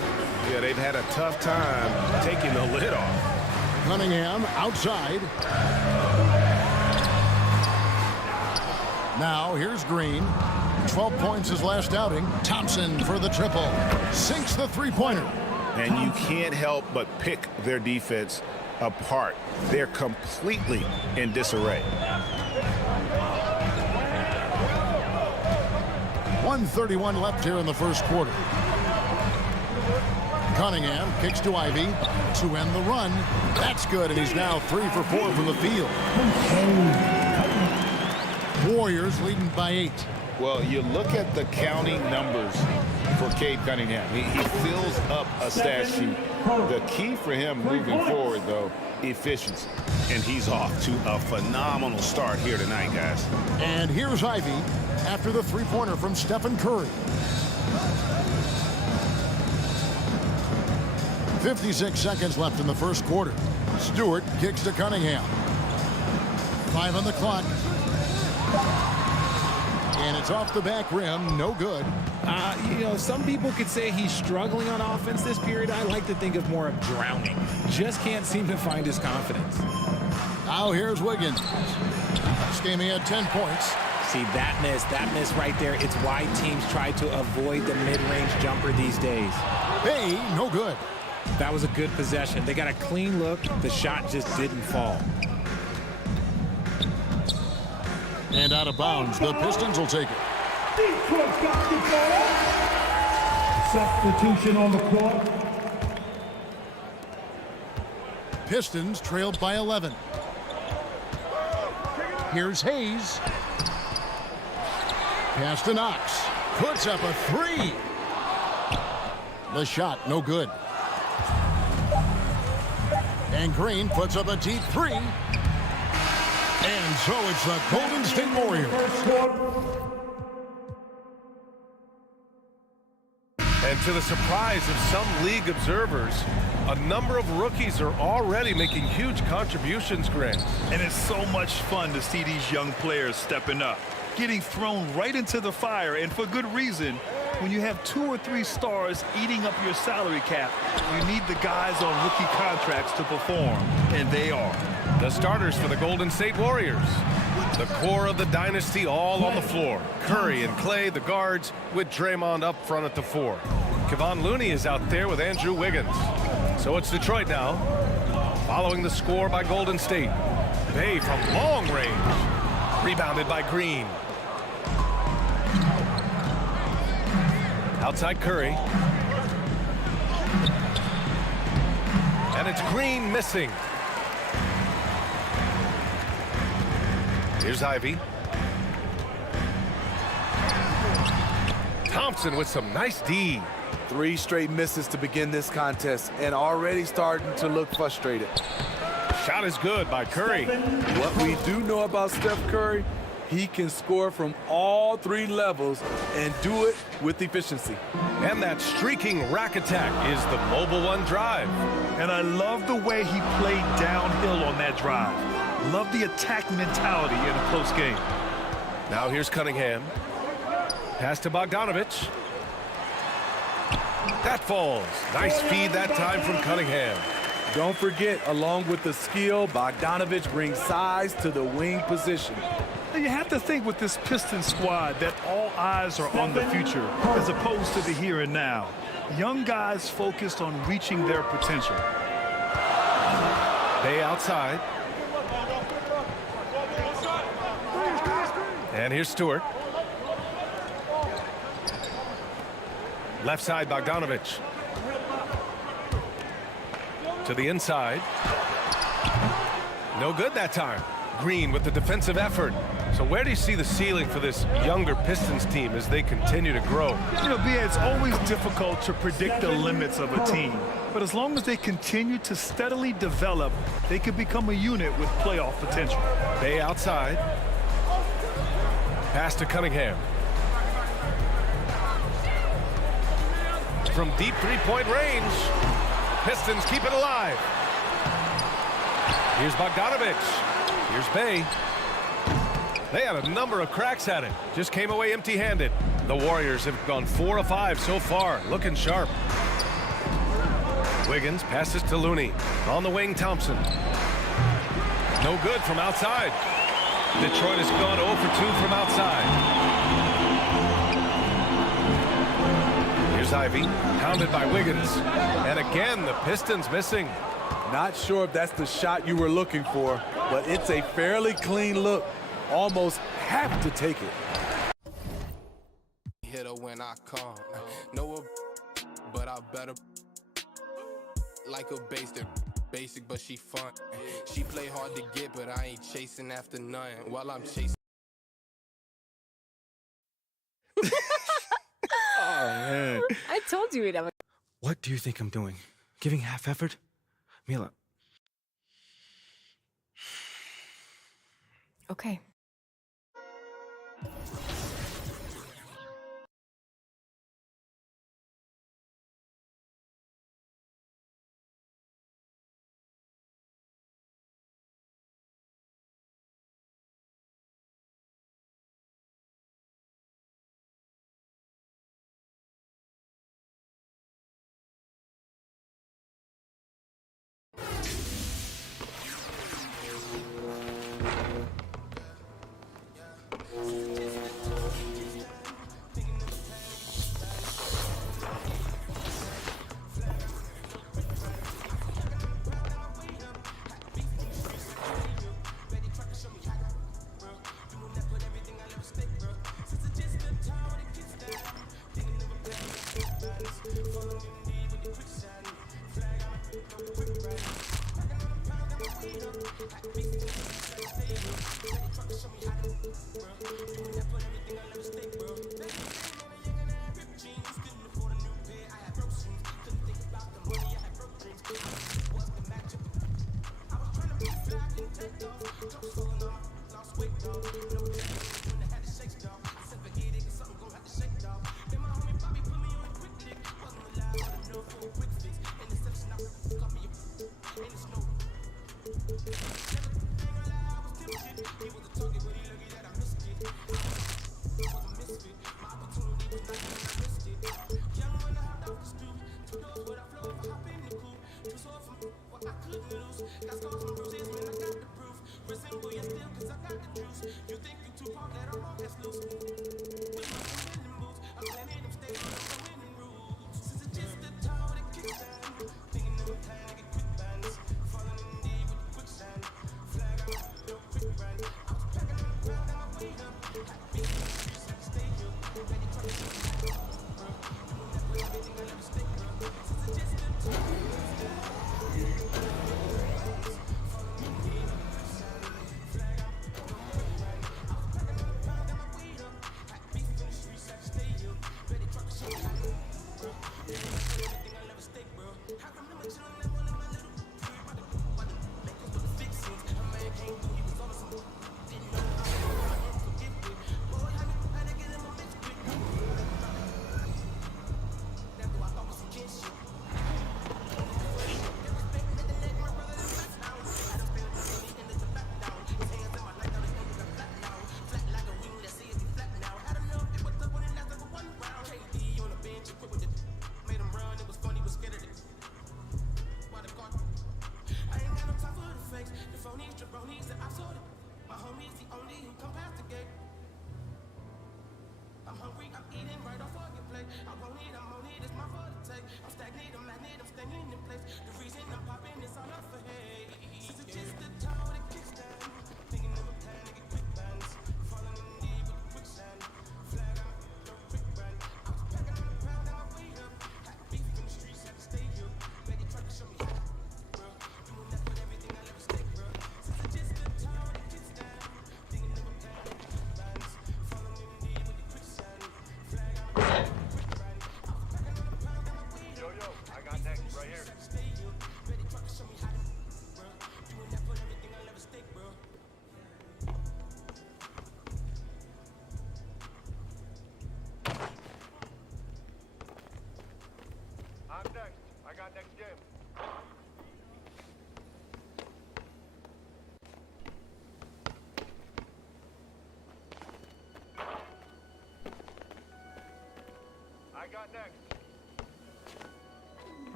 Yeah, they've had a tough time taking the lid off. Cunningham outside. Now here's Green. 12 points his last outing. Thompson for the triple. Sinks the three-pointer. And you can't help but pick their defense apart. They're completely in disarray. 1:31 left here in the first quarter. Cunningham kicks to Ivy to end the run. That's good, and he's now 3 for 4 from the field. Warriors leading by 8. Well, you look at the counting numbers for Cade Cunningham. He fills up a stat sheet. The key for him moving forward, though, efficiency. And he's off to a phenomenal start here tonight, guys. And here's Ivy after the three-pointer from Stephen Curry. 56 seconds left in the first quarter. Stewart kicks to Cunningham. 5 on the clock. And it's off the back rim, no good. You know, some people could say he's struggling on offense this period. I like to think of more of drowning. Just can't seem to find his confidence. Now here's Wiggins. This game he had 10 points. See, that miss right there, it's why teams try to avoid the mid-range jumper these days. Hey, no good. That was a good possession. They got a clean look. The shot just didn't fall. And out of bounds, the Pistons will take it. Detroit got the ball. Substitution on the court. Pistons trailed by 11. Here's Hayes. Pass to Knox. Puts up a 3. The shot, no good. And Green puts up a deep 3. And so it's the Golden State Warriors. And to the surprise of some league observers, a number of rookies are already making huge contributions, Grant. And it's so much fun to see these young players stepping up, getting thrown right into the fire, and for good reason. When you have 2 or 3 stars eating up your salary cap, you need the guys on rookie contracts to perform, and they are. The starters for the Golden State Warriors. The core of the dynasty all on the floor. Curry and Clay, the guards, with Draymond up front at the 4. Kevon Looney is out there with Andrew Wiggins. So it's Detroit now, following the score by Golden State. Bay from long range. Rebounded by Green. Outside Curry. And it's Green missing. Here's Ivy. Thompson with some nice D. 3 straight misses to begin this contest and already starting to look frustrated. Shot is good by Curry. What we do know about Steph Curry, he can score from all 3 levels and do it with efficiency. And that streaking rack attack is the Mobile One drive. And I love the way he played downhill on that drive. Love the attack mentality in a close game. Now here's Cunningham. Pass to Bogdanovich. That falls. Nice feed that time from Cunningham. Don't forget, along with the skill, Bogdanovich brings size to the wing position. You have to think with this Pistons squad that all eyes are on the future as opposed to the here and now. Young guys focused on reaching their potential. Bay outside. And here's Stewart. Left side, Bogdanovich. To the inside. No good that time. Green with the defensive effort. So where do you see the ceiling for this younger Pistons team as they continue to grow? You know, B.A., it's always difficult to predict the limits of a team. But as long as they continue to steadily develop, they could become a unit with playoff potential. Bay outside. Pass to Cunningham. From deep three-point range, Pistons keep it alive. Here's Bogdanovich. Here's Bay. They had a number of cracks at it. Just came away empty-handed. The Warriors have gone 4 of 5 so far, looking sharp. Wiggins passes to Looney. On the wing, Thompson. No good from outside. Detroit has gone 0 for 2 from outside. Here's Ivy, pounded by Wiggins. And again, the Pistons missing. Not sure if that's the shot you were looking for, but it's a fairly clean look. Almost have to take it. Hit her when I come. Know her, but I better like a basic, but she fun. She play hard to get, but I ain't chasing after none. While I'm chasing. told you we'd have a... What do you think I'm doing? Giving half effort? Mila. Okay.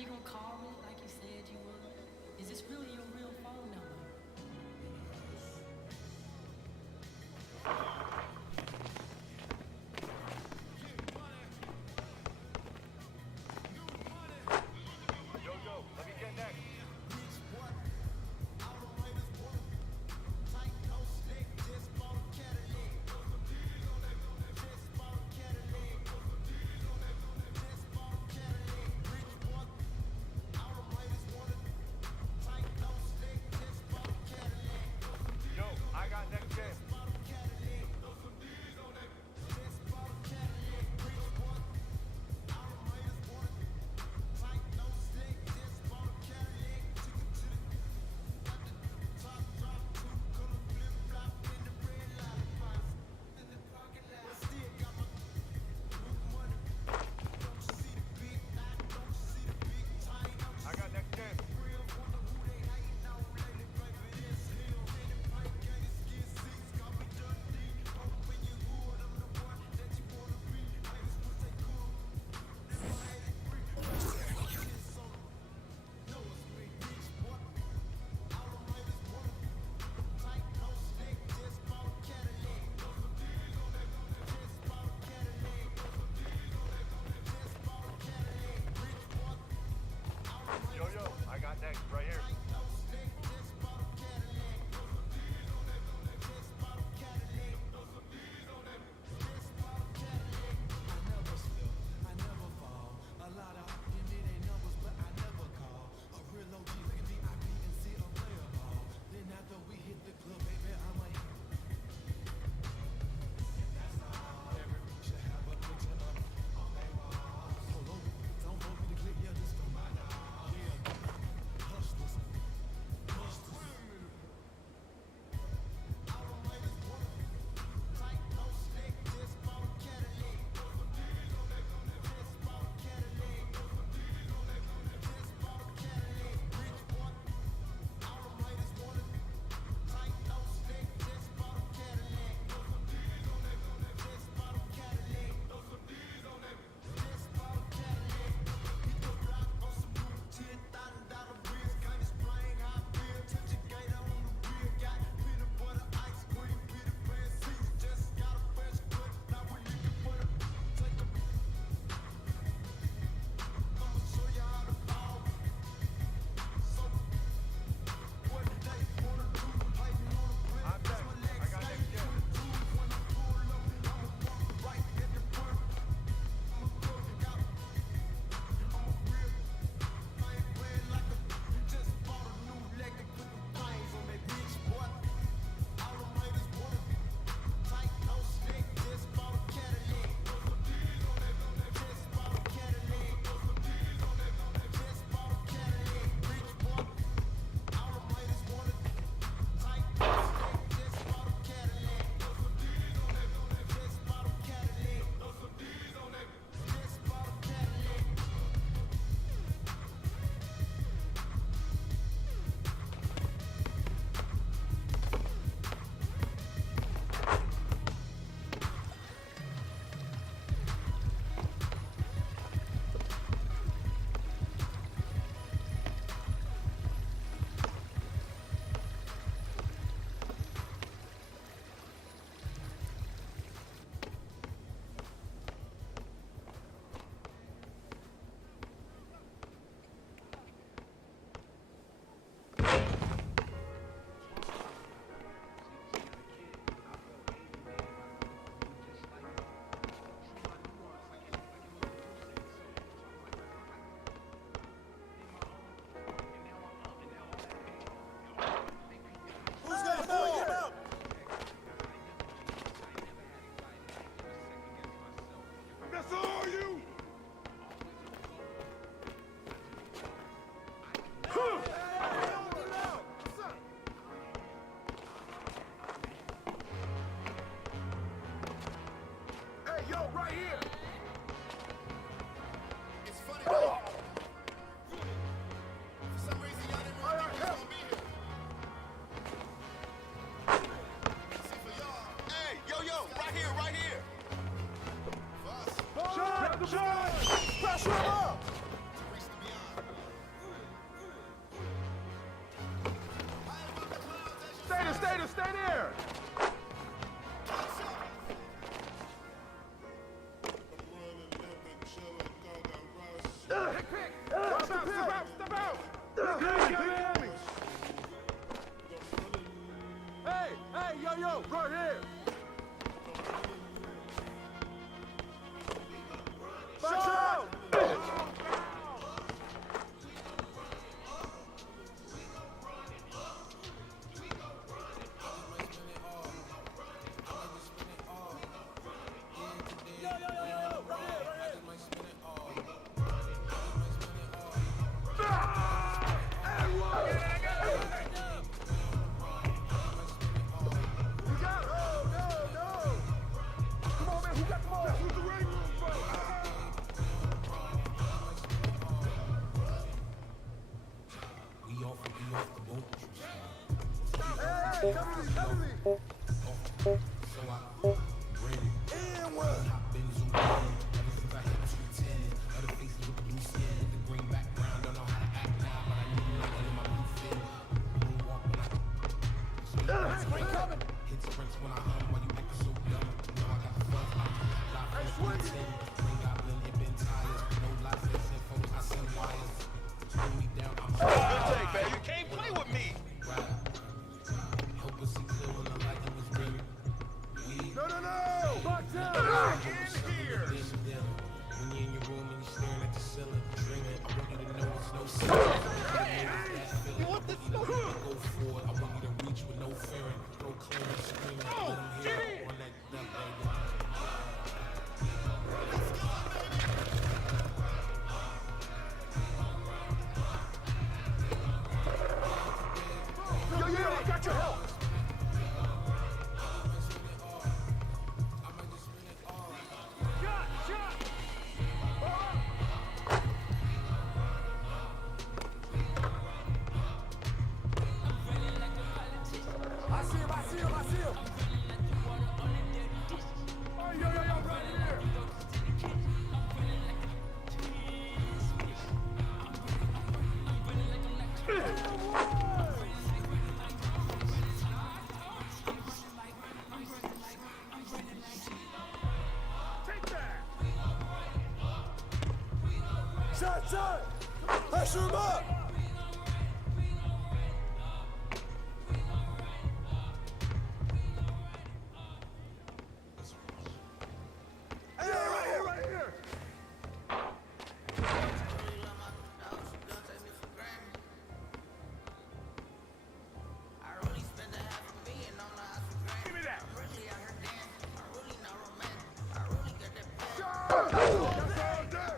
You gonna call me like you said you would? Is this really your real phone number? Hey, yo, right here. Back out. Shot! Pressure him up! Right here! Give me that! That's all day!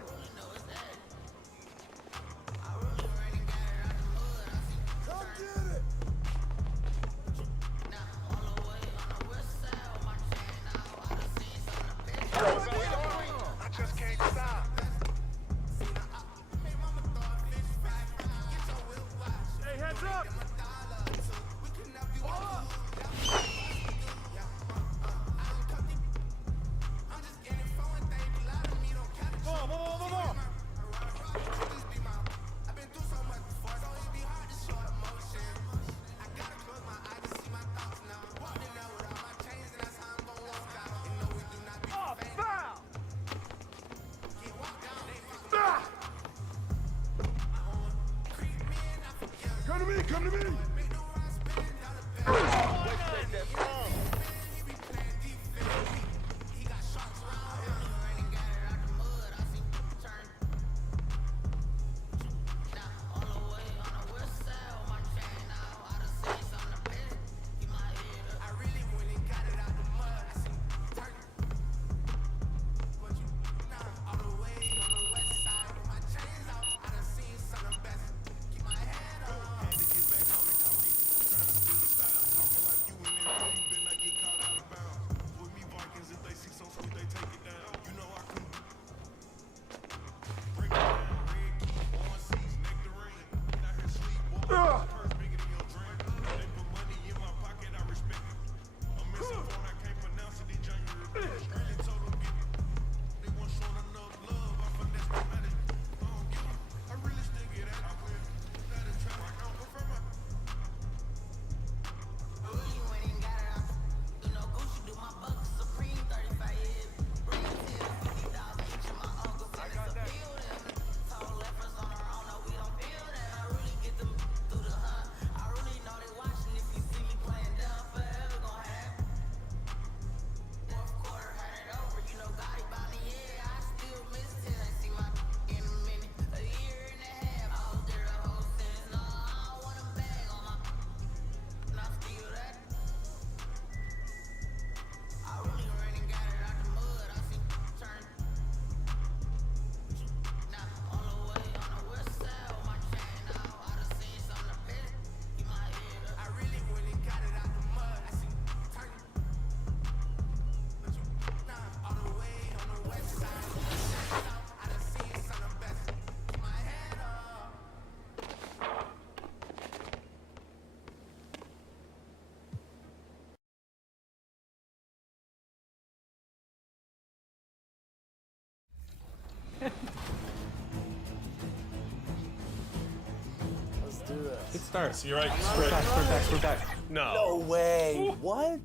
Good start. See you right. Sprint back. No. way. What?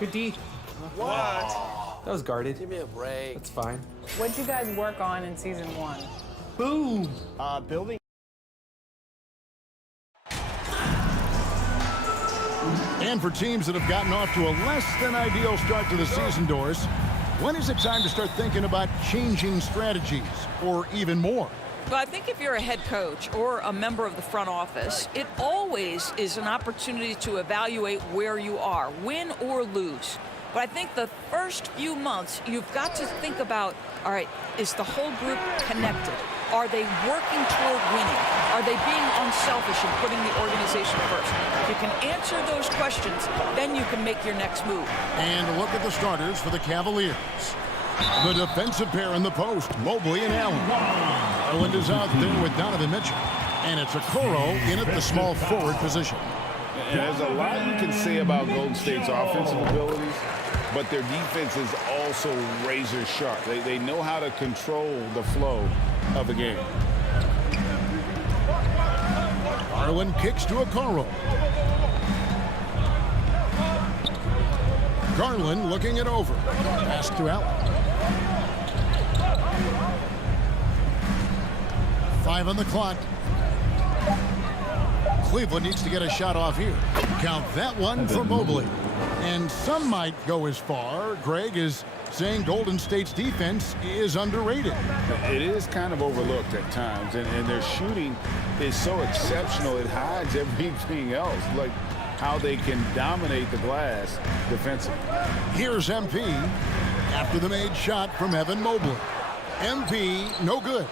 Good D. What? That was guarded. Give me a break. That's fine. What'd you guys work on in season 1? Boom. Building. And for teams that have gotten off to a less than ideal start to the season, Doris, when is it time to start thinking about changing strategies or even more? But I think if you're a head coach or a member of the front office, it always is an opportunity to evaluate where you are, win or lose. But I think the first few months, you've got to think about, all right, is the whole group connected? Are they working toward winning? Are they being unselfish and putting the organization first? If you can answer those questions, then you can make your next move. And look at the starters for the Cavaliers. The defensive pair in the post, Mobley and Allen. Garland is out there with Donovan Mitchell. And it's Okoro in at the small forward position. And there's a lot you can say about Golden State's offensive abilities, but their defense is also razor sharp. They know how to control the flow of the game. Garland kicks to Okoro. Garland looking it over. Pass to Allen. 5 on the clock. Cleveland needs to get a shot off here. Count that one for Mobley. And some might go as far, Greg, is saying Golden State's defense is underrated. It is kind of overlooked at times, and their shooting is so exceptional it hides everything else, like how they can dominate the glass defensively. Here's MP after the made shot from Evan Mobley. MP, no good.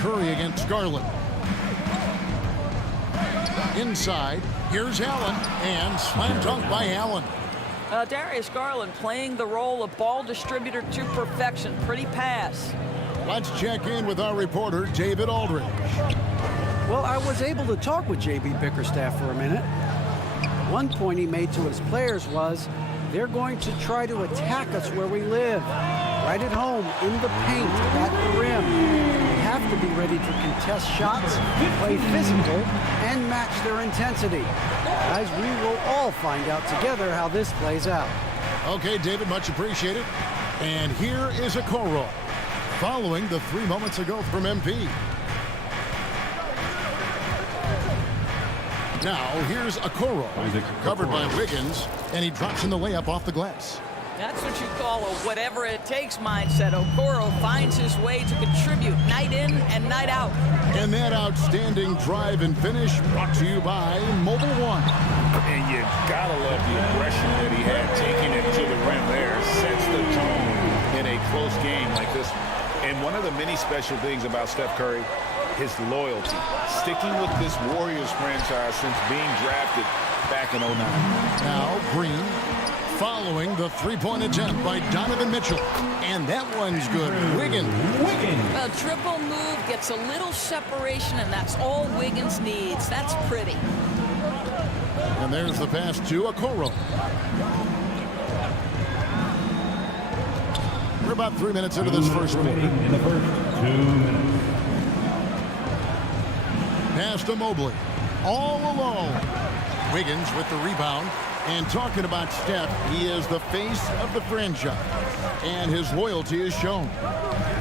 Curry against Garland. Inside, here's Allen, and slam dunk by Allen. Darius Garland playing the role of ball distributor to perfection. Pretty pass. Let's check in with our reporter, David Aldridge. Well, I was able to talk with J.B. Bickerstaff for a minute. One point he made to his players was, they're going to try to attack us where we live, right at home, in the paint, at the rim. We have to be ready to contest shots, play physical, and match their intensity. Guys, we will all find out together how this plays out. Okay, David, much appreciated. And here is Okoro, following the 3 moments ago from MP. Now, here's Okoro, covered by Wiggins, and he drops in the layup off the glass. That's what you call a whatever-it-takes mindset. Okoro finds his way to contribute night in and night out. And that outstanding drive and finish brought to you by Mobile One. And you gotta love the aggression that he had taking it to the rim there. Sets the tone in a close game like this. And one of the many special things about Steph Curry, his loyalty. Sticking with this Warriors franchise since being drafted back in 09. Now Green following the three-point attempt by Donovan Mitchell. And that one's good. Wiggins. A triple move gets a little separation, and that's all Wiggins needs. That's pretty. And there's the pass to Okoro. We're about 3 minutes into this first quarter. In the first 2 minutes. Pass to Mobley. All alone. Wiggins with the rebound. And talking about Steph, he is the face of the franchise. And his loyalty is shown.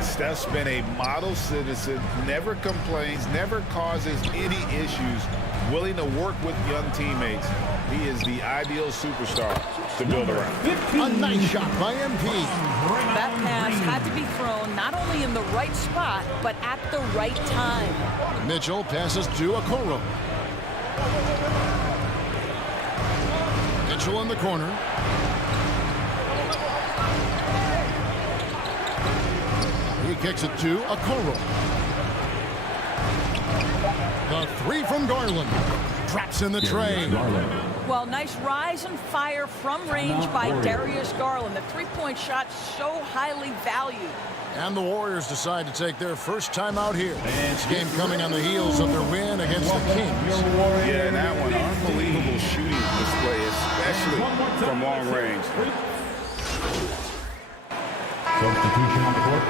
Steph's been a model citizen, never complains, never causes any issues, willing to work with young teammates. He is the ideal superstar to build around. A nice shot by MP. That pass had to be thrown not only in the right spot, but at the right time. Mitchell passes to Okoro. Mitchell in the corner. He kicks it to Okoro. The three from Garland. Drops in the tray. Well, nice rise and fire from range by Darius Garland. The three-point shot so highly valued. And the Warriors decide to take their first time out here. This game coming on the heels of their win against the Kings. Yeah, and that one, unbelievable shooting display, especially from long range. Substitution on the court.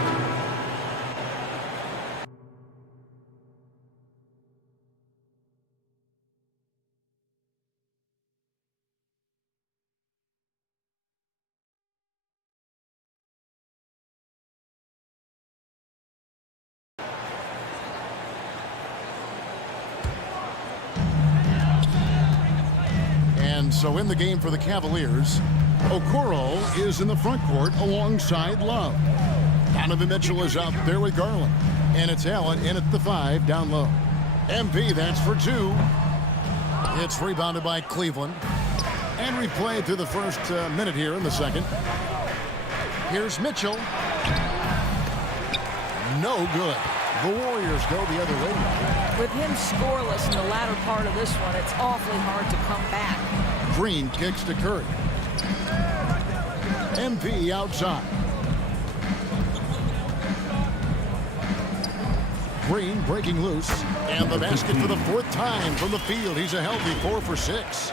And so in the game for the Cavaliers, Okoro is in the front court alongside Love. Donovan Mitchell is out there with Garland. And it's Allen in at the 5 down low. MP, that's for 2. It's rebounded by Cleveland. And replayed through the first minute here in the second. Here's Mitchell. No good. The Warriors go the other way. With him scoreless in the latter part of this one, it's awfully hard to come back. Green kicks to Curry. MP outside. Green breaking loose. And the basket for the 4th time from the field. He's a healthy 4 for 6.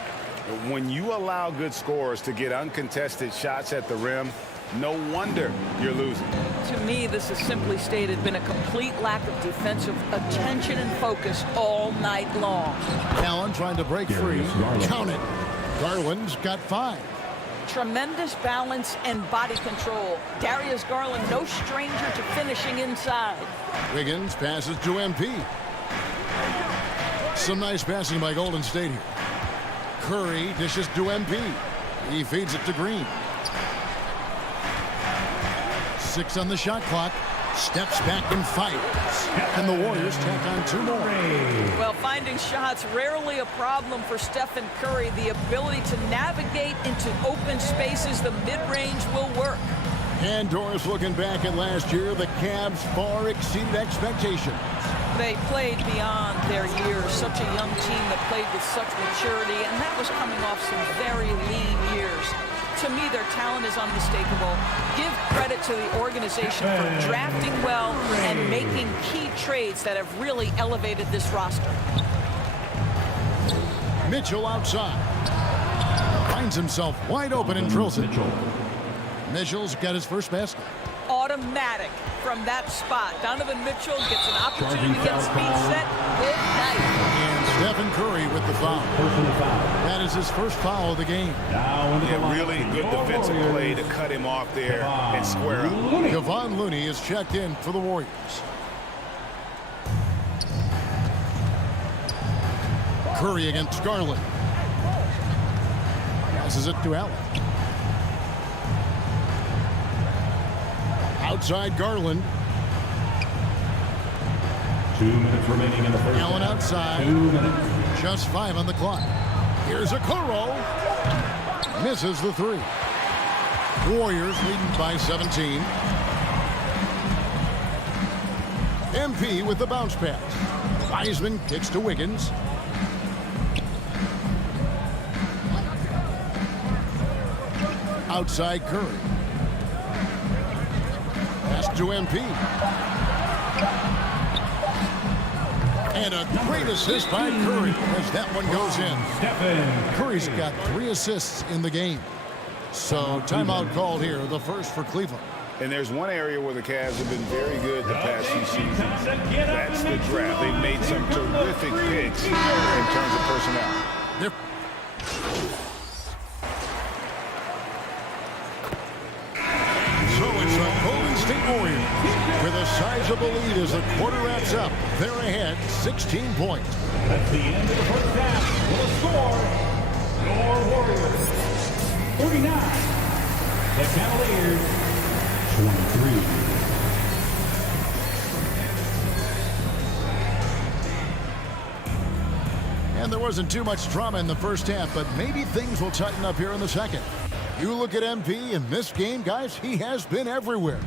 When you allow good scorers to get uncontested shots at the rim, no wonder you're losing. To me, this has simply stated been a complete lack of defensive attention and focus all night long. Allen trying to break free. Count it. Garland's got 5. Tremendous balance and body control. Darius Garland, no stranger to finishing inside. Wiggins passes to MP. Some nice passing by Golden State here. Curry dishes to MP. He feeds it to Green. 6 on the shot clock. Steps back and fires. And the Warriors tack on 2 more. Well, finding shots rarely a problem for Stephen Curry. The ability to navigate into open spaces, the mid-range will work. And Doris looking back at last year, the Cavs far exceeded expectations. They played beyond their years. Such a young team that played with such maturity, and that was coming off some very lean years. To me, their talent is unmistakable. Give credit to the organization for drafting well and making key trades that have really elevated this roster. Mitchell outside. Finds himself wide open and drills it. Mitchell's got his first basket. Automatic from that spot. Donovan Mitchell gets an opportunity to get speed set. Good night. And Stephen Curry with the foul. That is his first foul of the game. Yeah, really good defensive play to cut him off there and square up. Kevon Looney is checked in for the Warriors. Curry against Garland. Passes it to Allen. Outside Garland. 2 minutes remaining in the first. Allen outside. 2 minutes. Just 5 on the clock. Here's Okoro. Misses the 3. Warriors leading by 17. MP with the bounce pass. Wiseman kicks to Wiggins. Outside Curry. Pass to MP. And a great assist by Curry as that one goes in. Curry's got 3 assists in the game. So timeout called here, the first for Cleveland. And there's one area where the Cavs have been very good the past few seasons. That's the draft. They've made some terrific picks in terms of personnel. So it's the Golden State Warriors with a sizable lead as the quarter wraps up. They're ahead 16 points. That's the end of the first half. With a score, your Warriors 39. The Cavaliers 23. And there wasn't too much drama in the first half, but maybe things will tighten up here in the second. You look at MP in this game, guys, he has been everywhere.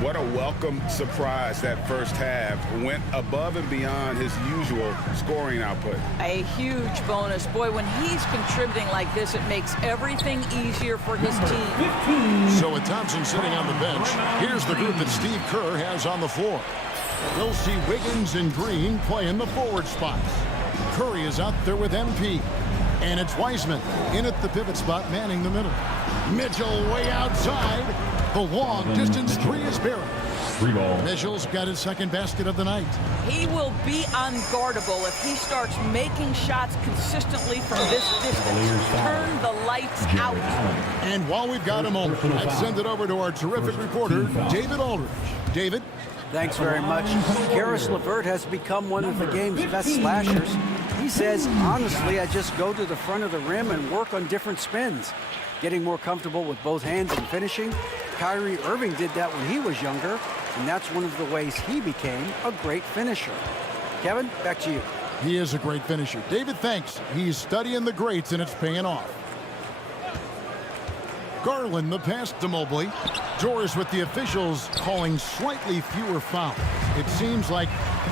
What a welcome surprise that first half. Went above and beyond his usual scoring output. A huge bonus. Boy, when he's contributing like this, it makes everything easier for his team. So with Thompson sitting on the bench, here's the group that Steve Kerr has on the floor. We'll see Wiggins and Green play in the forward spots. Curry is out there with MP. And it's Wiseman in at the pivot spot, manning the middle. Mitchell way outside. The long distance 3 is buried. Mitchell's got his second basket of the night. He will be unguardable if he starts making shots consistently from this distance. Turn the lights out. And while we've got a moment, let's send it over to our terrific reporter, David Aldridge. David? Thanks very much. Karis LeVert has become one of the game's best slashers. He says, honestly, I just go to the front of the rim and work on different spins, getting more comfortable with both hands and finishing. Kyrie Irving did that when he was younger, and that's one of the ways he became a great finisher. Kevin, back to you. He is a great finisher. David, thanks. He's studying the greats, and it's paying off. Garland, the pass to Mobley. Doris with the officials calling slightly fewer fouls. It seems like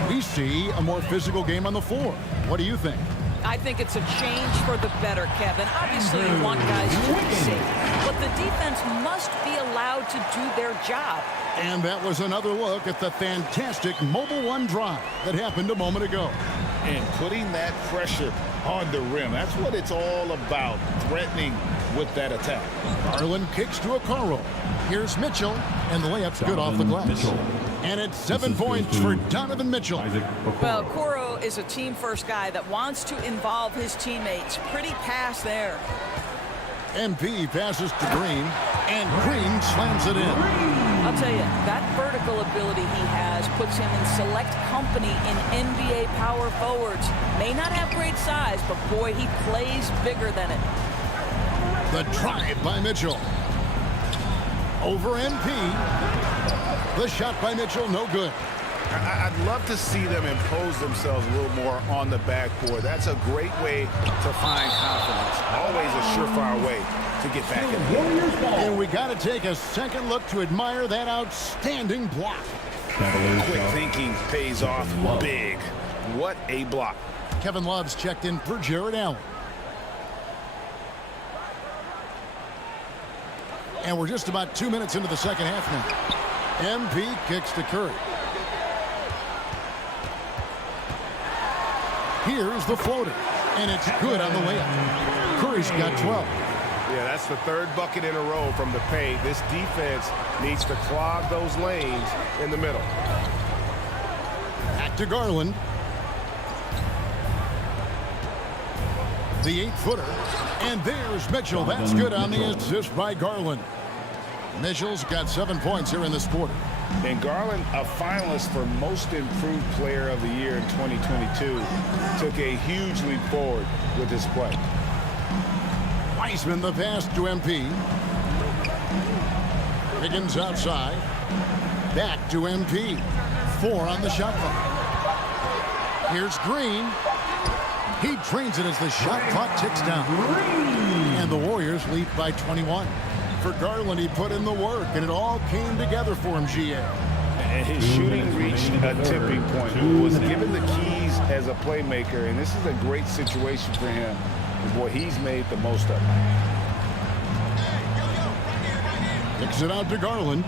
we see a more physical game on the floor. What do you think? I think it's a change for the better, Kevin. Obviously, you want guys to be safe, but the defense must be allowed to do their job. And that was another look at the fantastic Mobile One drive that happened a moment ago. And putting that pressure on the rim, that's what it's all about, threatening with that attack. Garland kicks to Okoro. Here's Mitchell, and the layup's good off the glass. Mitchell. And it's 7 points for Donovan Mitchell. Well, Okoro is a team-first guy that wants to involve his teammates. Pretty pass there. MP passes to Green, and Green slams it in. I'll tell you, that vertical ability he has puts him in select company in NBA power forwards. May not have great size, but boy, he plays bigger than it. The drive by Mitchell. Over MP. The shot by Mitchell, no good. I'd love to see them impose themselves a little more on the backboard. That's a great way to find confidence. Always a surefire way to get back in the game. And we got to take a second look to admire that outstanding block. Quick thinking pays off big. What a block. Kevin Love's checked in for Jared Allen. And we're just about 2 minutes into the second half now. MP kicks to Curry. Here's the floater, and it's good on the layup. Curry's got 12. Yeah, that's the third bucket in a row from the paint. This defense needs to clog those lanes in the middle. Back to Garland. The 8-footer, and there's Mitchell. That's good on the assist by Garland. Mitchell's got 7 points here in this quarter. And Garland, a finalist for Most Improved Player of the Year in 2022, took a huge leap forward with his play. Wiseman the pass to MP. Higgins outside. Back to MP. 4 on the shot clock. Here's Green. He drains it as the shot clock ticks down. And the Warriors lead by 21. For Garland, he put in the work, and it all came together for him, GA. And his shooting reached a tipping point. He was given the keys as a playmaker, and this is a great situation for him. And boy, he's made the most of it. Kicks it out to Garland.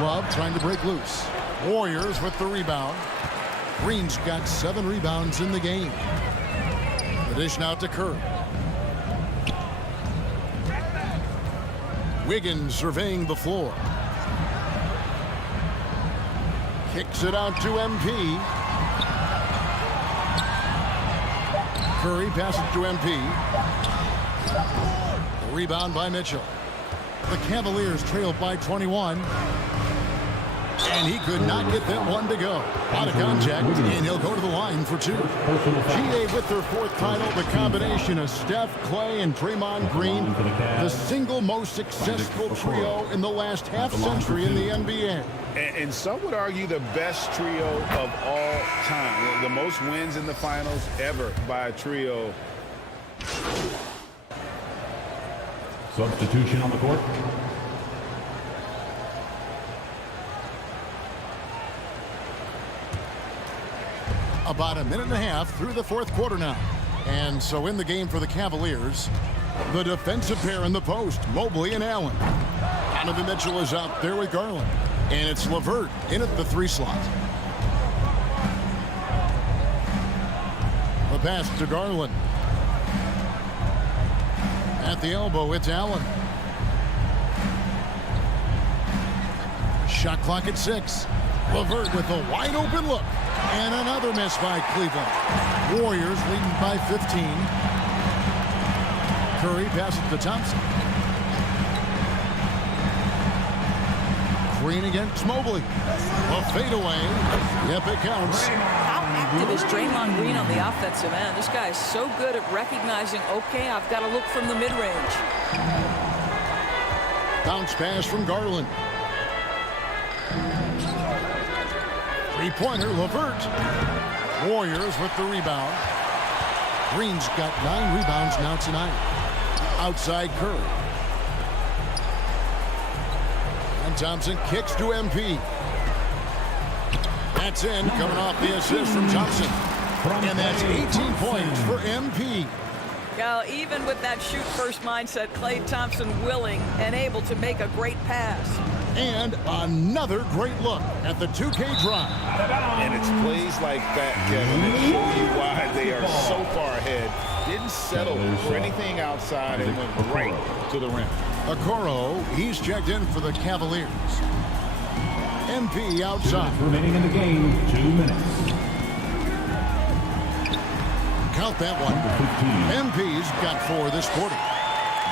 Love trying to break loose. Warriors with the rebound. Green's got 7 rebounds in the game. The dish now to Curry. Wiggins surveying the floor. Kicks it out to MP. Curry passes to MP. The rebound by Mitchell. The Cavaliers trail by 21. And he could not get that one to go. Out of contact, and he'll go to the line for 2. GA with their 4th title, the combination of Steph, Clay, and Draymond Green, the single most successful trio in the last half-century in the NBA. And some would argue the best trio of all time. The most wins in the finals ever by a trio. Substitution on the court. About a minute and a half through the 4th quarter now. And so in the game for the Cavaliers, the defensive pair in the post, Mobley and Allen. Donovan Mitchell is out there with Garland. And it's LeVert in at the 3 slot. The pass to Garland. At the elbow, it's Allen. Shot clock at 6. LeVert with a wide open look. And another miss by Cleveland. Warriors leading by 15. Curry passes to Thompson. Green against Mobley. A fadeaway. Yep, it counts. How active is Draymond Green on the offensive end? This guy is so good at recognizing, okay, I've got to look from the mid-range. Bounce pass from Garland. Three-pointer, LeVert. Warriors with the rebound. Green's got 9 rebounds now tonight. Outside Curry. And Thompson kicks to MP. That's in, coming off the assist from Thompson. And that's 18 points for MP. Now, even with that shoot-first mindset, Klay Thompson willing and able to make a great pass. And another great look at the 2K drive. And it's plays like that, Kevin, that show you why they are so far ahead. Didn't settle for anything outside and went right to the rim. Okoro, he's checked in for the Cavaliers. MP outside. Remaining in the game, 2 minutes. Count that one. MP's got 4 this quarter.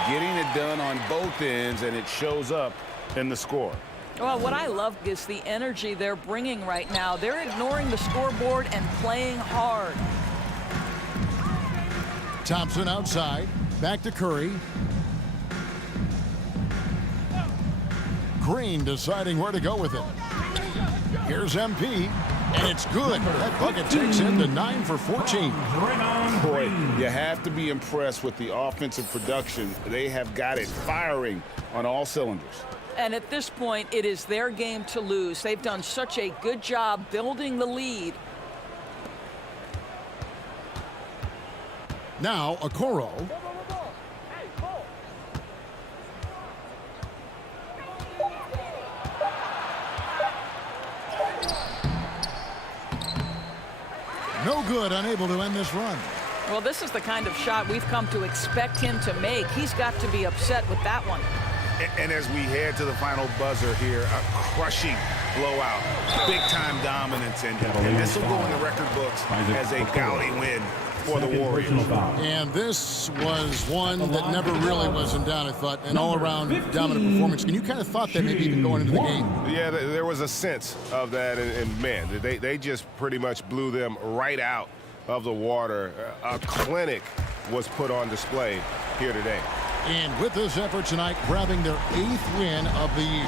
Getting it done on both ends, and it shows up in the score. Well, what I love is the energy they're bringing right now. They're ignoring the scoreboard and playing hard. Thompson outside. Back to Curry. Green deciding where to go with it. Here's MP, and it's good. That bucket takes him to 9 for 14. Boy, you have to be impressed with the offensive production. They have got it firing on all cylinders. And at this point, it is their game to lose. They've done such a good job building the lead. Now, Okoro. No good, unable to end this run. Well, this is the kind of shot we've come to expect him to make. He's got to be upset with that one. And as we head to the final buzzer here, a crushing blowout, big-time dominance, and this will go in the record books as a gaudy win for the Warriors. And this was one that never really was in doubt, I thought, an all-around dominant performance. And you kind of thought that maybe even going into the game. Yeah, there was a sense of that, and man, they just pretty much blew them right out of the water. A clinic was put on display here today. And with this effort tonight, grabbing their 8th win of the year.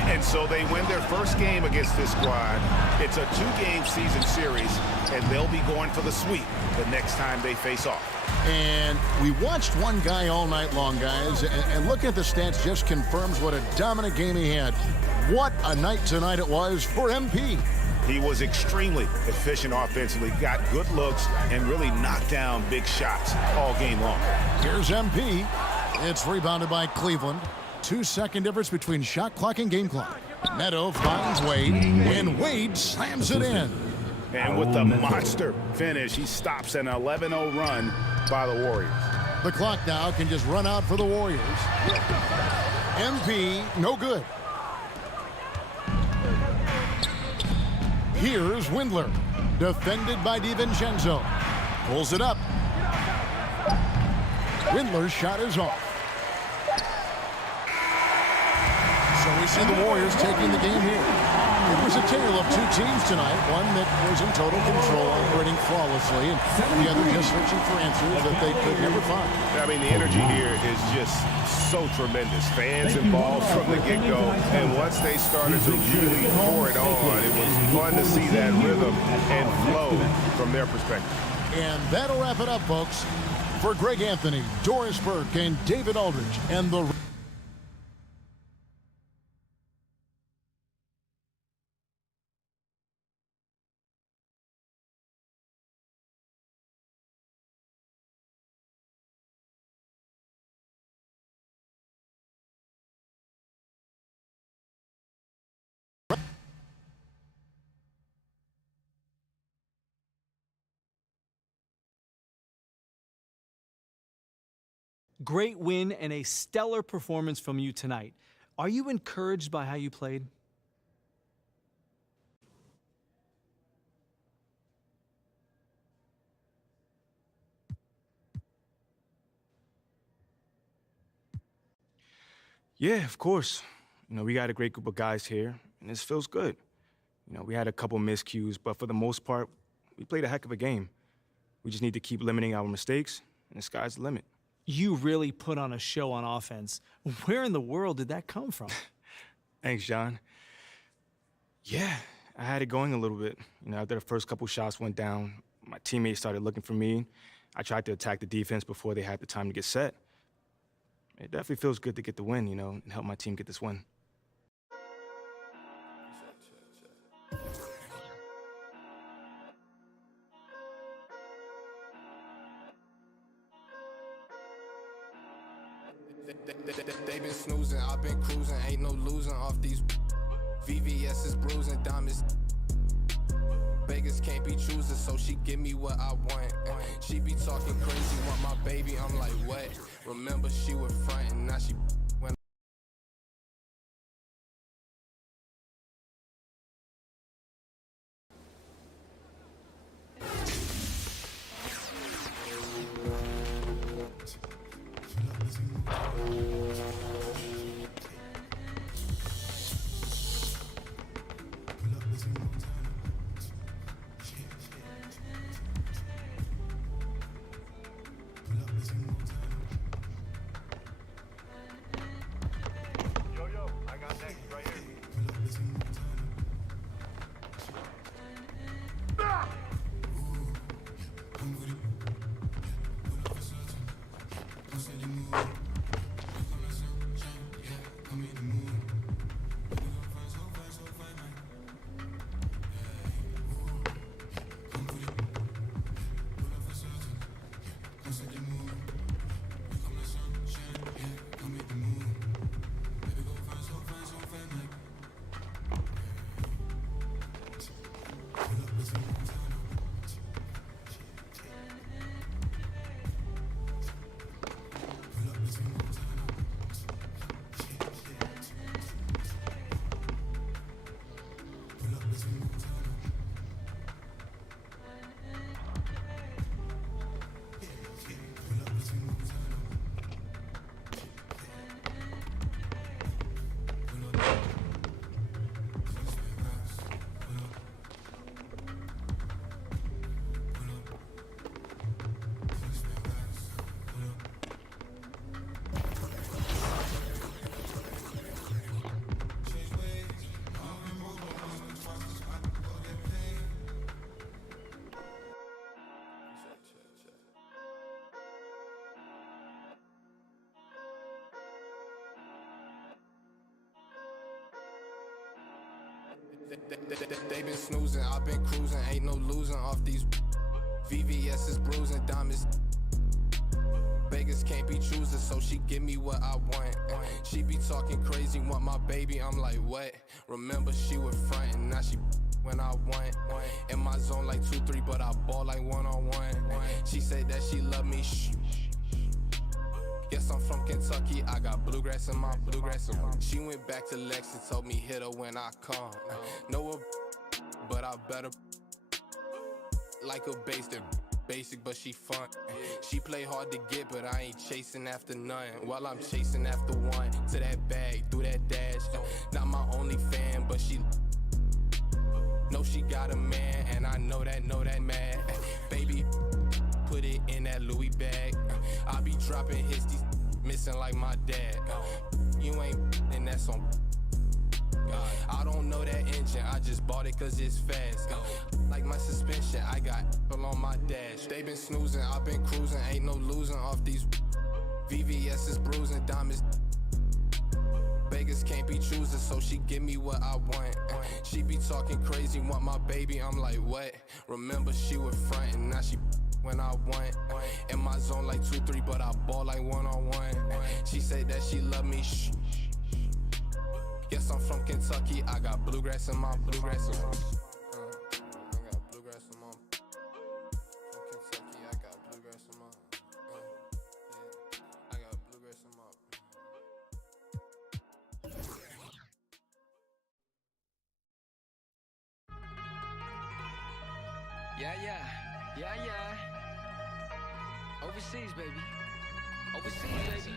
And so they win their first game against this squad. It's a 2-game season series, and they'll be going for the sweep the next time they face off. And we watched one guy all night long, guys, and looking at the stats just confirms what a dominant game he had. What a night tonight it was for MP. He was extremely efficient offensively, got good looks, and really knocked down big shots all game long. Here's MP. It's rebounded by Cleveland. 2-second difference between shot clock and game clock. Neto finds Wade, and Wade slams it in. And with the monster finish, he stops an 11-0 run by the Warriors. The clock now can just run out for the Warriors. MP, no good. Here's Windler, defended by DiVincenzo. Pulls it up. Windler's shot is off. So we see the Warriors taking the game here. It was a tale of 2 teams tonight, one that was in total control, operating flawlessly, and the other just searching for answers that they could never find. I mean, the energy here is just so tremendous. Fans involved from the get-go, and once they started to really pour it on, it was fun to see that rhythm and flow from their perspective. And that'll wrap it up, folks. For Greg Anthony, Doris Burke, and David Aldridge, and the Great win and a stellar performance from you tonight. Are you encouraged by how you played? Yeah, of course. You know, we got a great group of guys here, and this feels good. You know, we had a couple miscues, but for the most part, we played a heck of a game. We just need to keep limiting our mistakes, and the sky's the limit. You really put on a show on offense. Where in the world did that come from? Thanks, John. Yeah, I had it going a little bit. You know, after the first couple shots went down, my teammates started looking for me. I tried to attack the defense before they had the time to get set. It definitely feels good to get the win, you know, and help my team get this win. They been snoozing, I've been cruising, ain't no losing off these VVS is bruising, diamonds. Beggars can't be choosers, so she give me what I want. She be talking crazy, want my baby, I'm like, what? Remember she was frontin', now she when They been snoozing, I've been cruising, ain't no losing off these VVS is bruising, diamonds. Beggars can't be choosers, so she give me what I want. She be talking crazy, want my baby, I'm like, what? Remember she was frontin', now she when I want. In my zone like 2-3, but I ball like one-on-one. She said that she love me, shh. Guess I'm from Kentucky, I got bluegrass in my bluegrass. She went back to Lex and told me hit her when I come. Know her, but I better like a basic, but she fun. She play hard to get, but I ain't chasing after none. While I'm chasing after one, to that bag, through that dash. Not my only fan, but she know she got a man, and I know that mad. Baby, put it in that Louis bag. I be dropping hits, these missing like my dad. You ain't, and that's on. I don't know that engine, I just bought it cause it's fast. Like my suspension, I got on my dash. They been snoozing, I've been cruising, ain't no losing off these VVS is bruising, diamonds. Beggars can't be choosers, so she give me what I want. She be talking crazy, want my baby, I'm like, what? Remember she was frontin', now she when I want. In my zone like 2-3, but I ball like one-on-one. She said that she love me, shh. Guess I'm from Kentucky, I got bluegrass in my bluegrass. I got bluegrass in my from Kentucky, I got bluegrass in my I got bluegrass in my Yeah. Overseas, baby. Overseas, baby.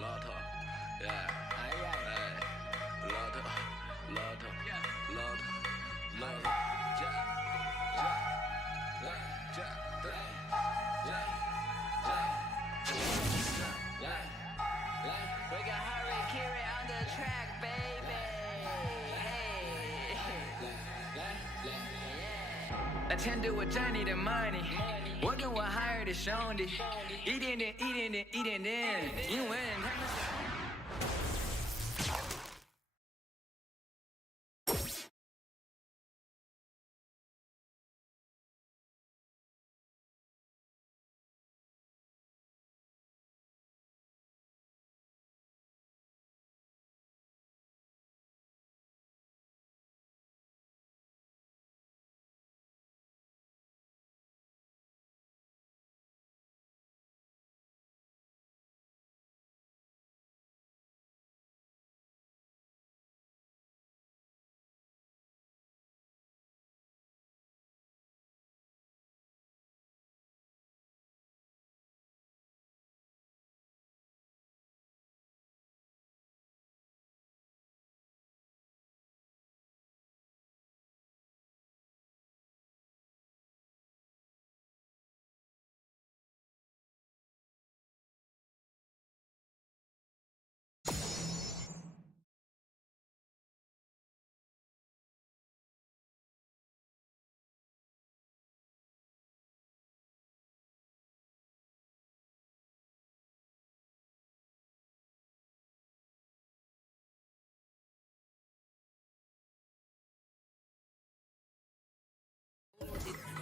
Lord talk. Yeah. track, baby. Hey. attend to a journey to money. Working with higher to兄弟，一点点，一点点，一点点，因为他们。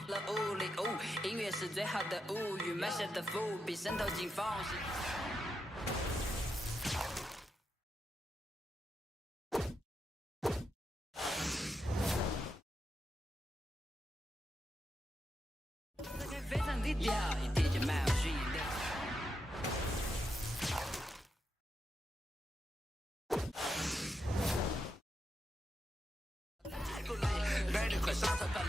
了物理音乐是最好的物语，埋下的伏笔渗透进缝隙。非常低调，一提就卖我训练掉。来得快，上头跑来。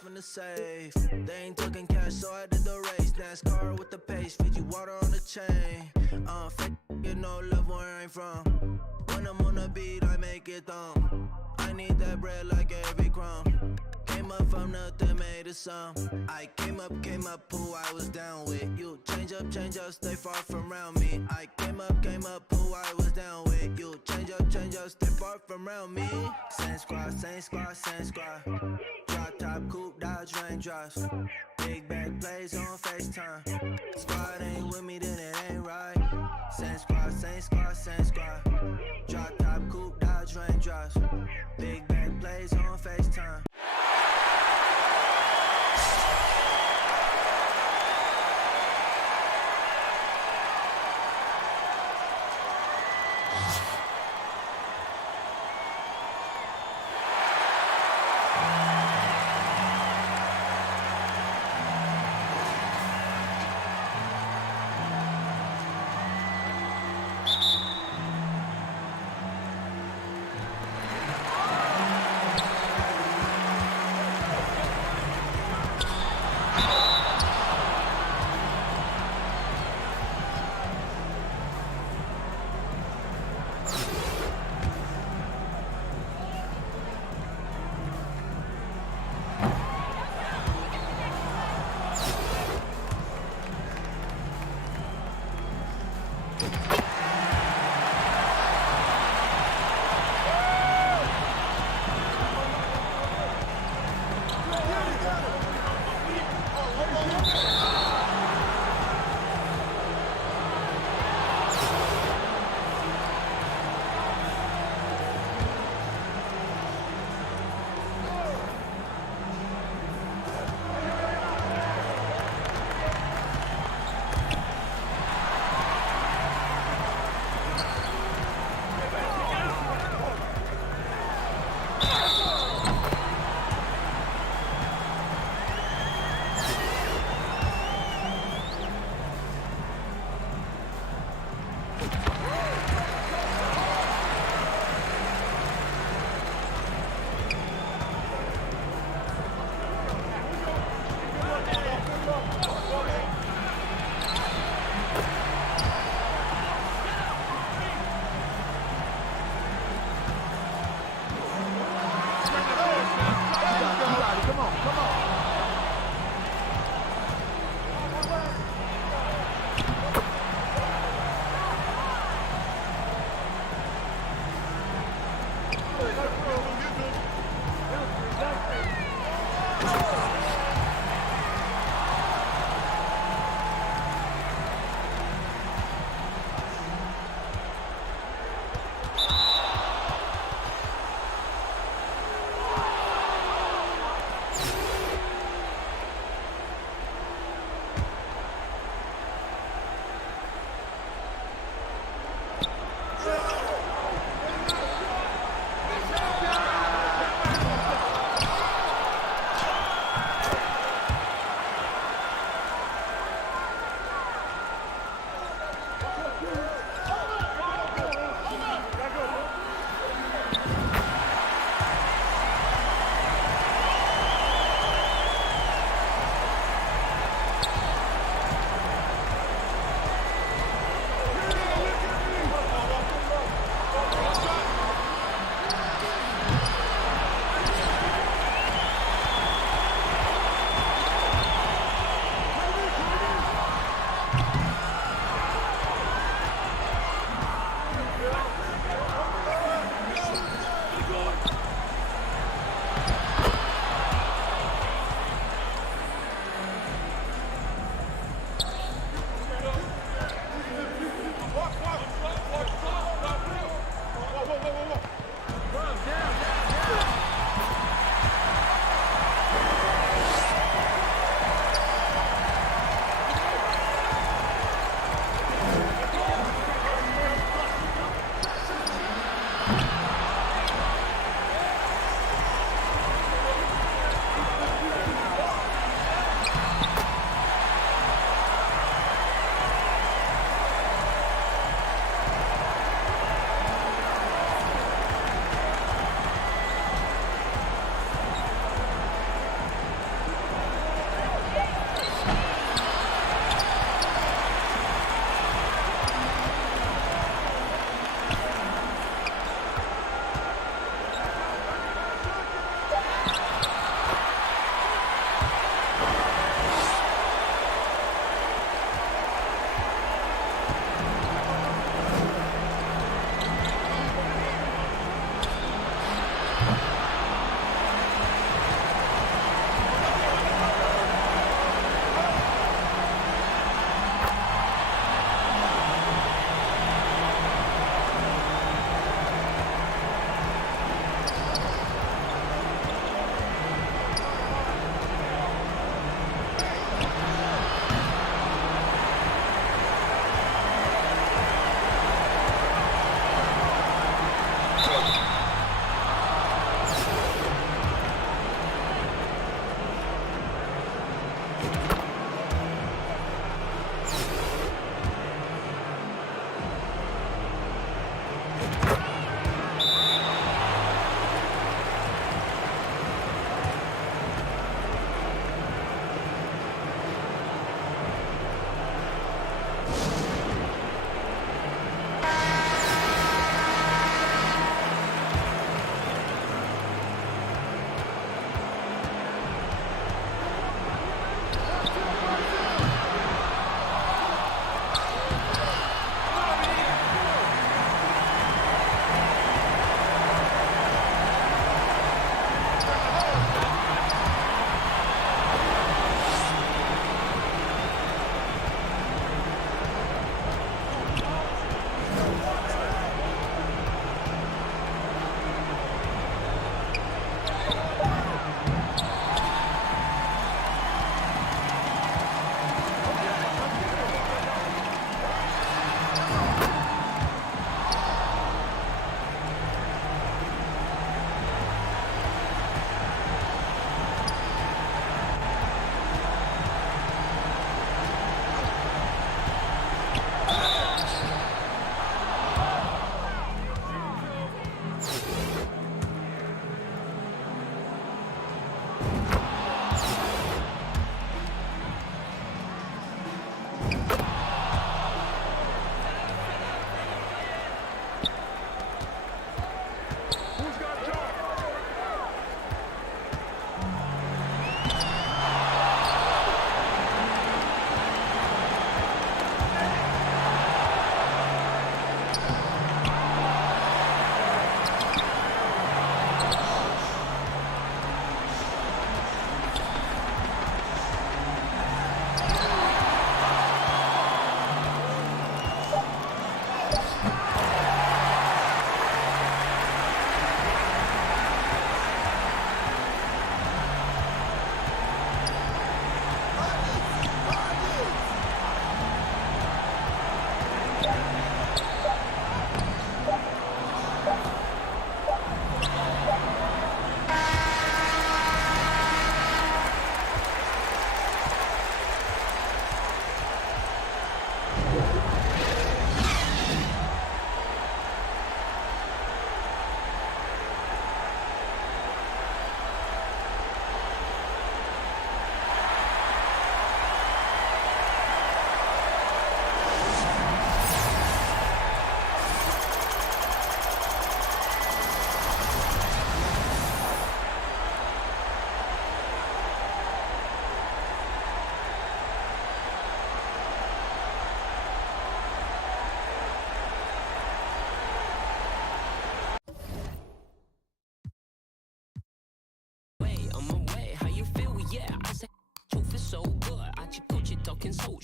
From the safe, they ain't talking cash, so I did the race. NASCAR with the pace, feed you water on the chain. Fake, you know, love where I'm from. When I'm on the beat, I make it thumb. I need that bread like every crumb. Came up from from nothing made a sound. I came up, who I was down with. You change up, stay far from around me. I came up, who I was down with. You change up, stay far from around me. Same squad. Drop top, coupe, dodge, raindrops. Big back plays on FaceTime. Squad ain't with me, then it ain't right. Same squad. Drop top, coupe, dodge, raindrops. Big back plays on FaceTime.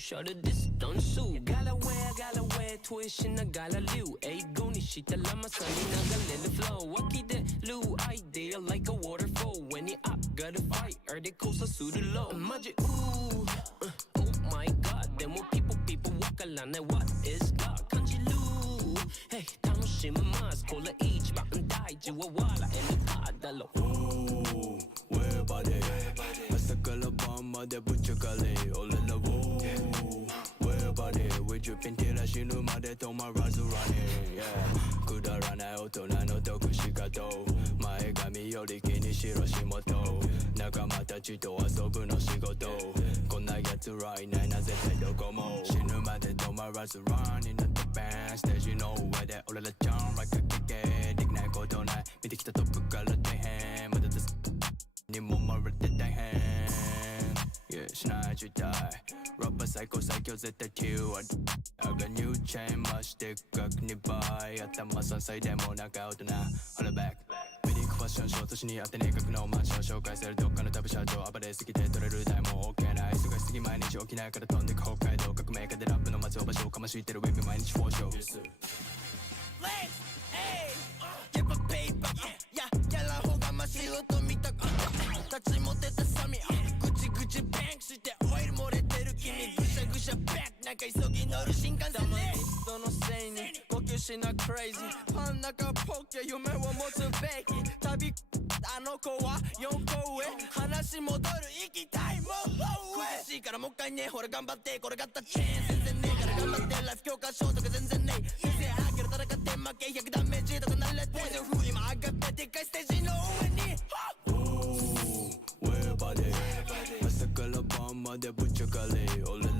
shut the distance 갈라 왜 tuition 나 갈라 류 애고니 시다 라마 선이 나가 let it flow I keep that blue idea like a waterfall when it up gotta fight or they coast a suit low 맞지 ooh oh my god there more people walk along what is God kanji lu hey 楽しみますこれ一番大事は笑えるパダロ Ooh wherever they朝から晩までぶっちゃかれ俺らWherever they we dripping 照らしぬまで止まらず running yeah くだらない大人の得し方前髪より気にしろ仕事仲間たちと遊ぶの仕事こんな奴らいないな絶対どこも死ぬまで止まらず running at the band ステージの上で俺らジャン like a kick できないことない見てきたトップから大変まだですにもまれて大変Yeah しない状態ラッパ最高最強絶対9割I got new chain 増して額2倍頭3歳でもなんか大人 Hold it back ウェディングファッションショー年にあってね格のマンション紹介されるどっかの旅社長暴れすぎて取れる台も OK ない忙しすぎ毎日起きないから飛んでく北海道革命家でラップの松尾場所をかましいてるウェブ毎日フォーショー Yes sir Let's hey get my paper yeah やらほうがま仕事見たく立ち持てたサミぐちぐちバンクしてオイル漏れてる君ぐしゃぐしゃバックなんか急ぎ乗る新幹線で人のせいに呼吸しなクレイジーパン中ポケ夢を持つべき旅あの子は4個上話戻る行きたいもん苦ししいからもう一回ねほら頑張ってこれがったチェーン全然ねえから頑張ってライフ教科書とか全然ねえ先生あげる戦って負け100ダメージとか慣れてポイズンフ今上がってでっかいステージの上にWhere body? 朝から晩までぶっちゃかれ俺ら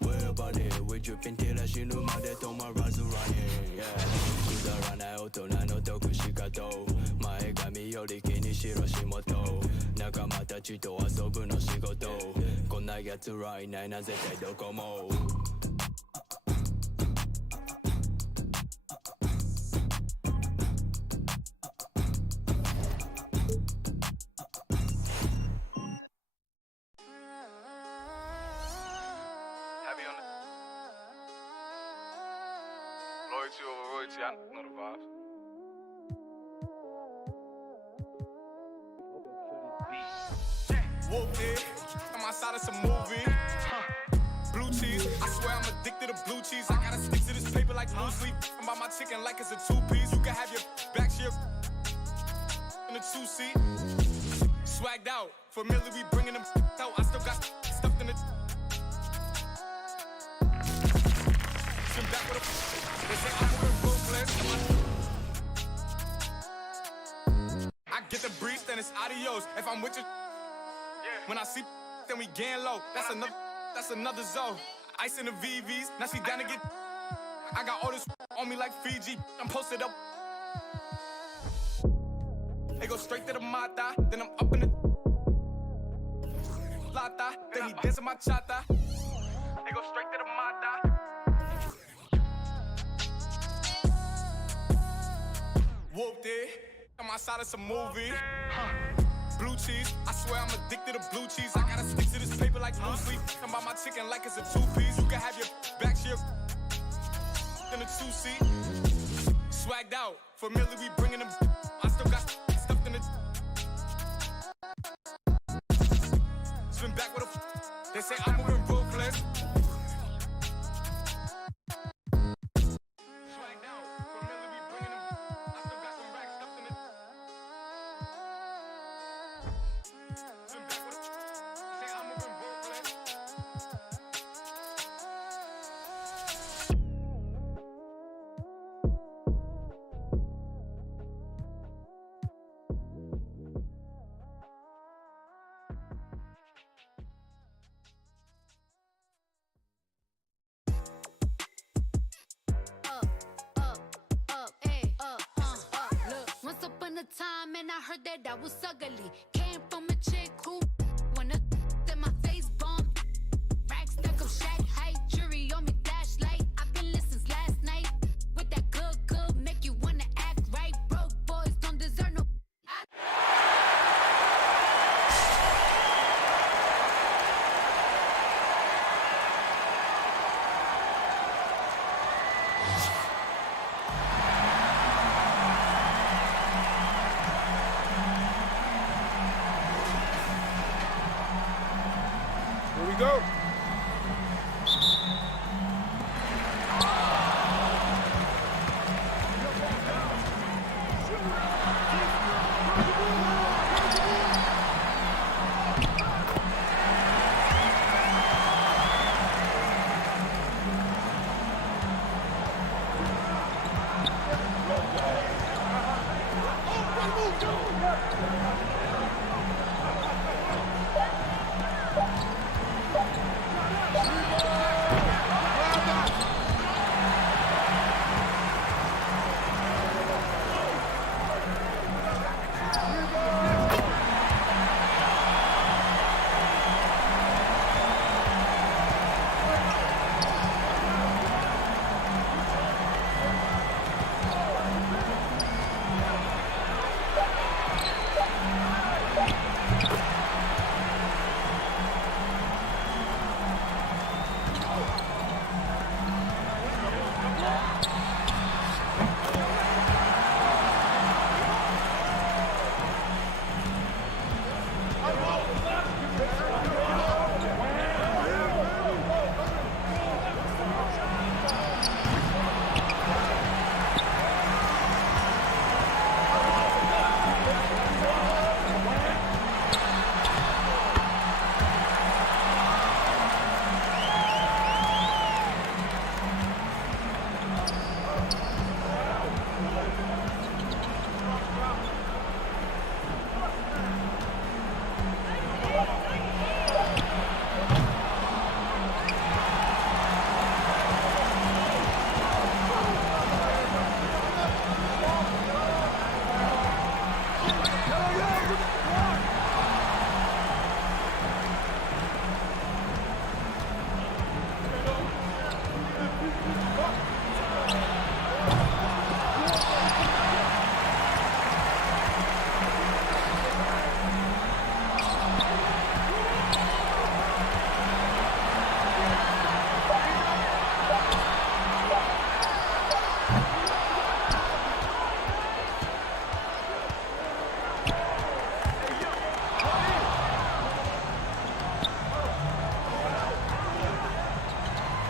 Where body? We dripping 照ら死ぬまで止まらず running、yeah、くだらない大人の得し方前髪より気にしろ仕事仲間たちと遊ぶの仕事こんな奴らいないな絶対どこもLoyalty over royalty, I know the vibes. Whooped it, I'm outside of some movie. Blue cheese, I swear I'm addicted to blue cheese. I gotta stick to this paper like blue sleep. I'm by my chicken like it's a two-piece. You can have your back shit in a two-seat. Swagged out, familiar, we bringing them out. I still got stuffed in the. Swim back with a. They say I'm moving ruthless. I get the breeze, then it's adios. If I'm with you, when I see, then we gang low. That's another zone. Ice in the VVs, now she down to get. I got all this on me like Fiji. I'm posted up. They go straight to the mata, then I'm up in the lata, then he dancing my chata. They go straight to the mata. Whooped it, I'm outside of some movie. Blue cheese, I swear I'm addicted to blue cheese. I gotta stick to this paper like blue sleep. I'm by my chicken like it's a two-piece. You can have your back shit in a two-seat. Swagged out, familiar, we bringing them. I still got stuffed in the. Swim back with a. They say I'm moving ruthless. Swagged out, familiar, we bringing them. I still got some racks stuffed in the. Swim back with a. They say I'm moving ruthless. Look, once upon a time, and I heard that I was ugly. Came from a chick who wanna that my face bomb. Rack stuck up shack height, jury on me flashlight. I've been listening since last night. With that good, make you wanna act right. Broke boys don't deserve no. Here we go.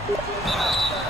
it.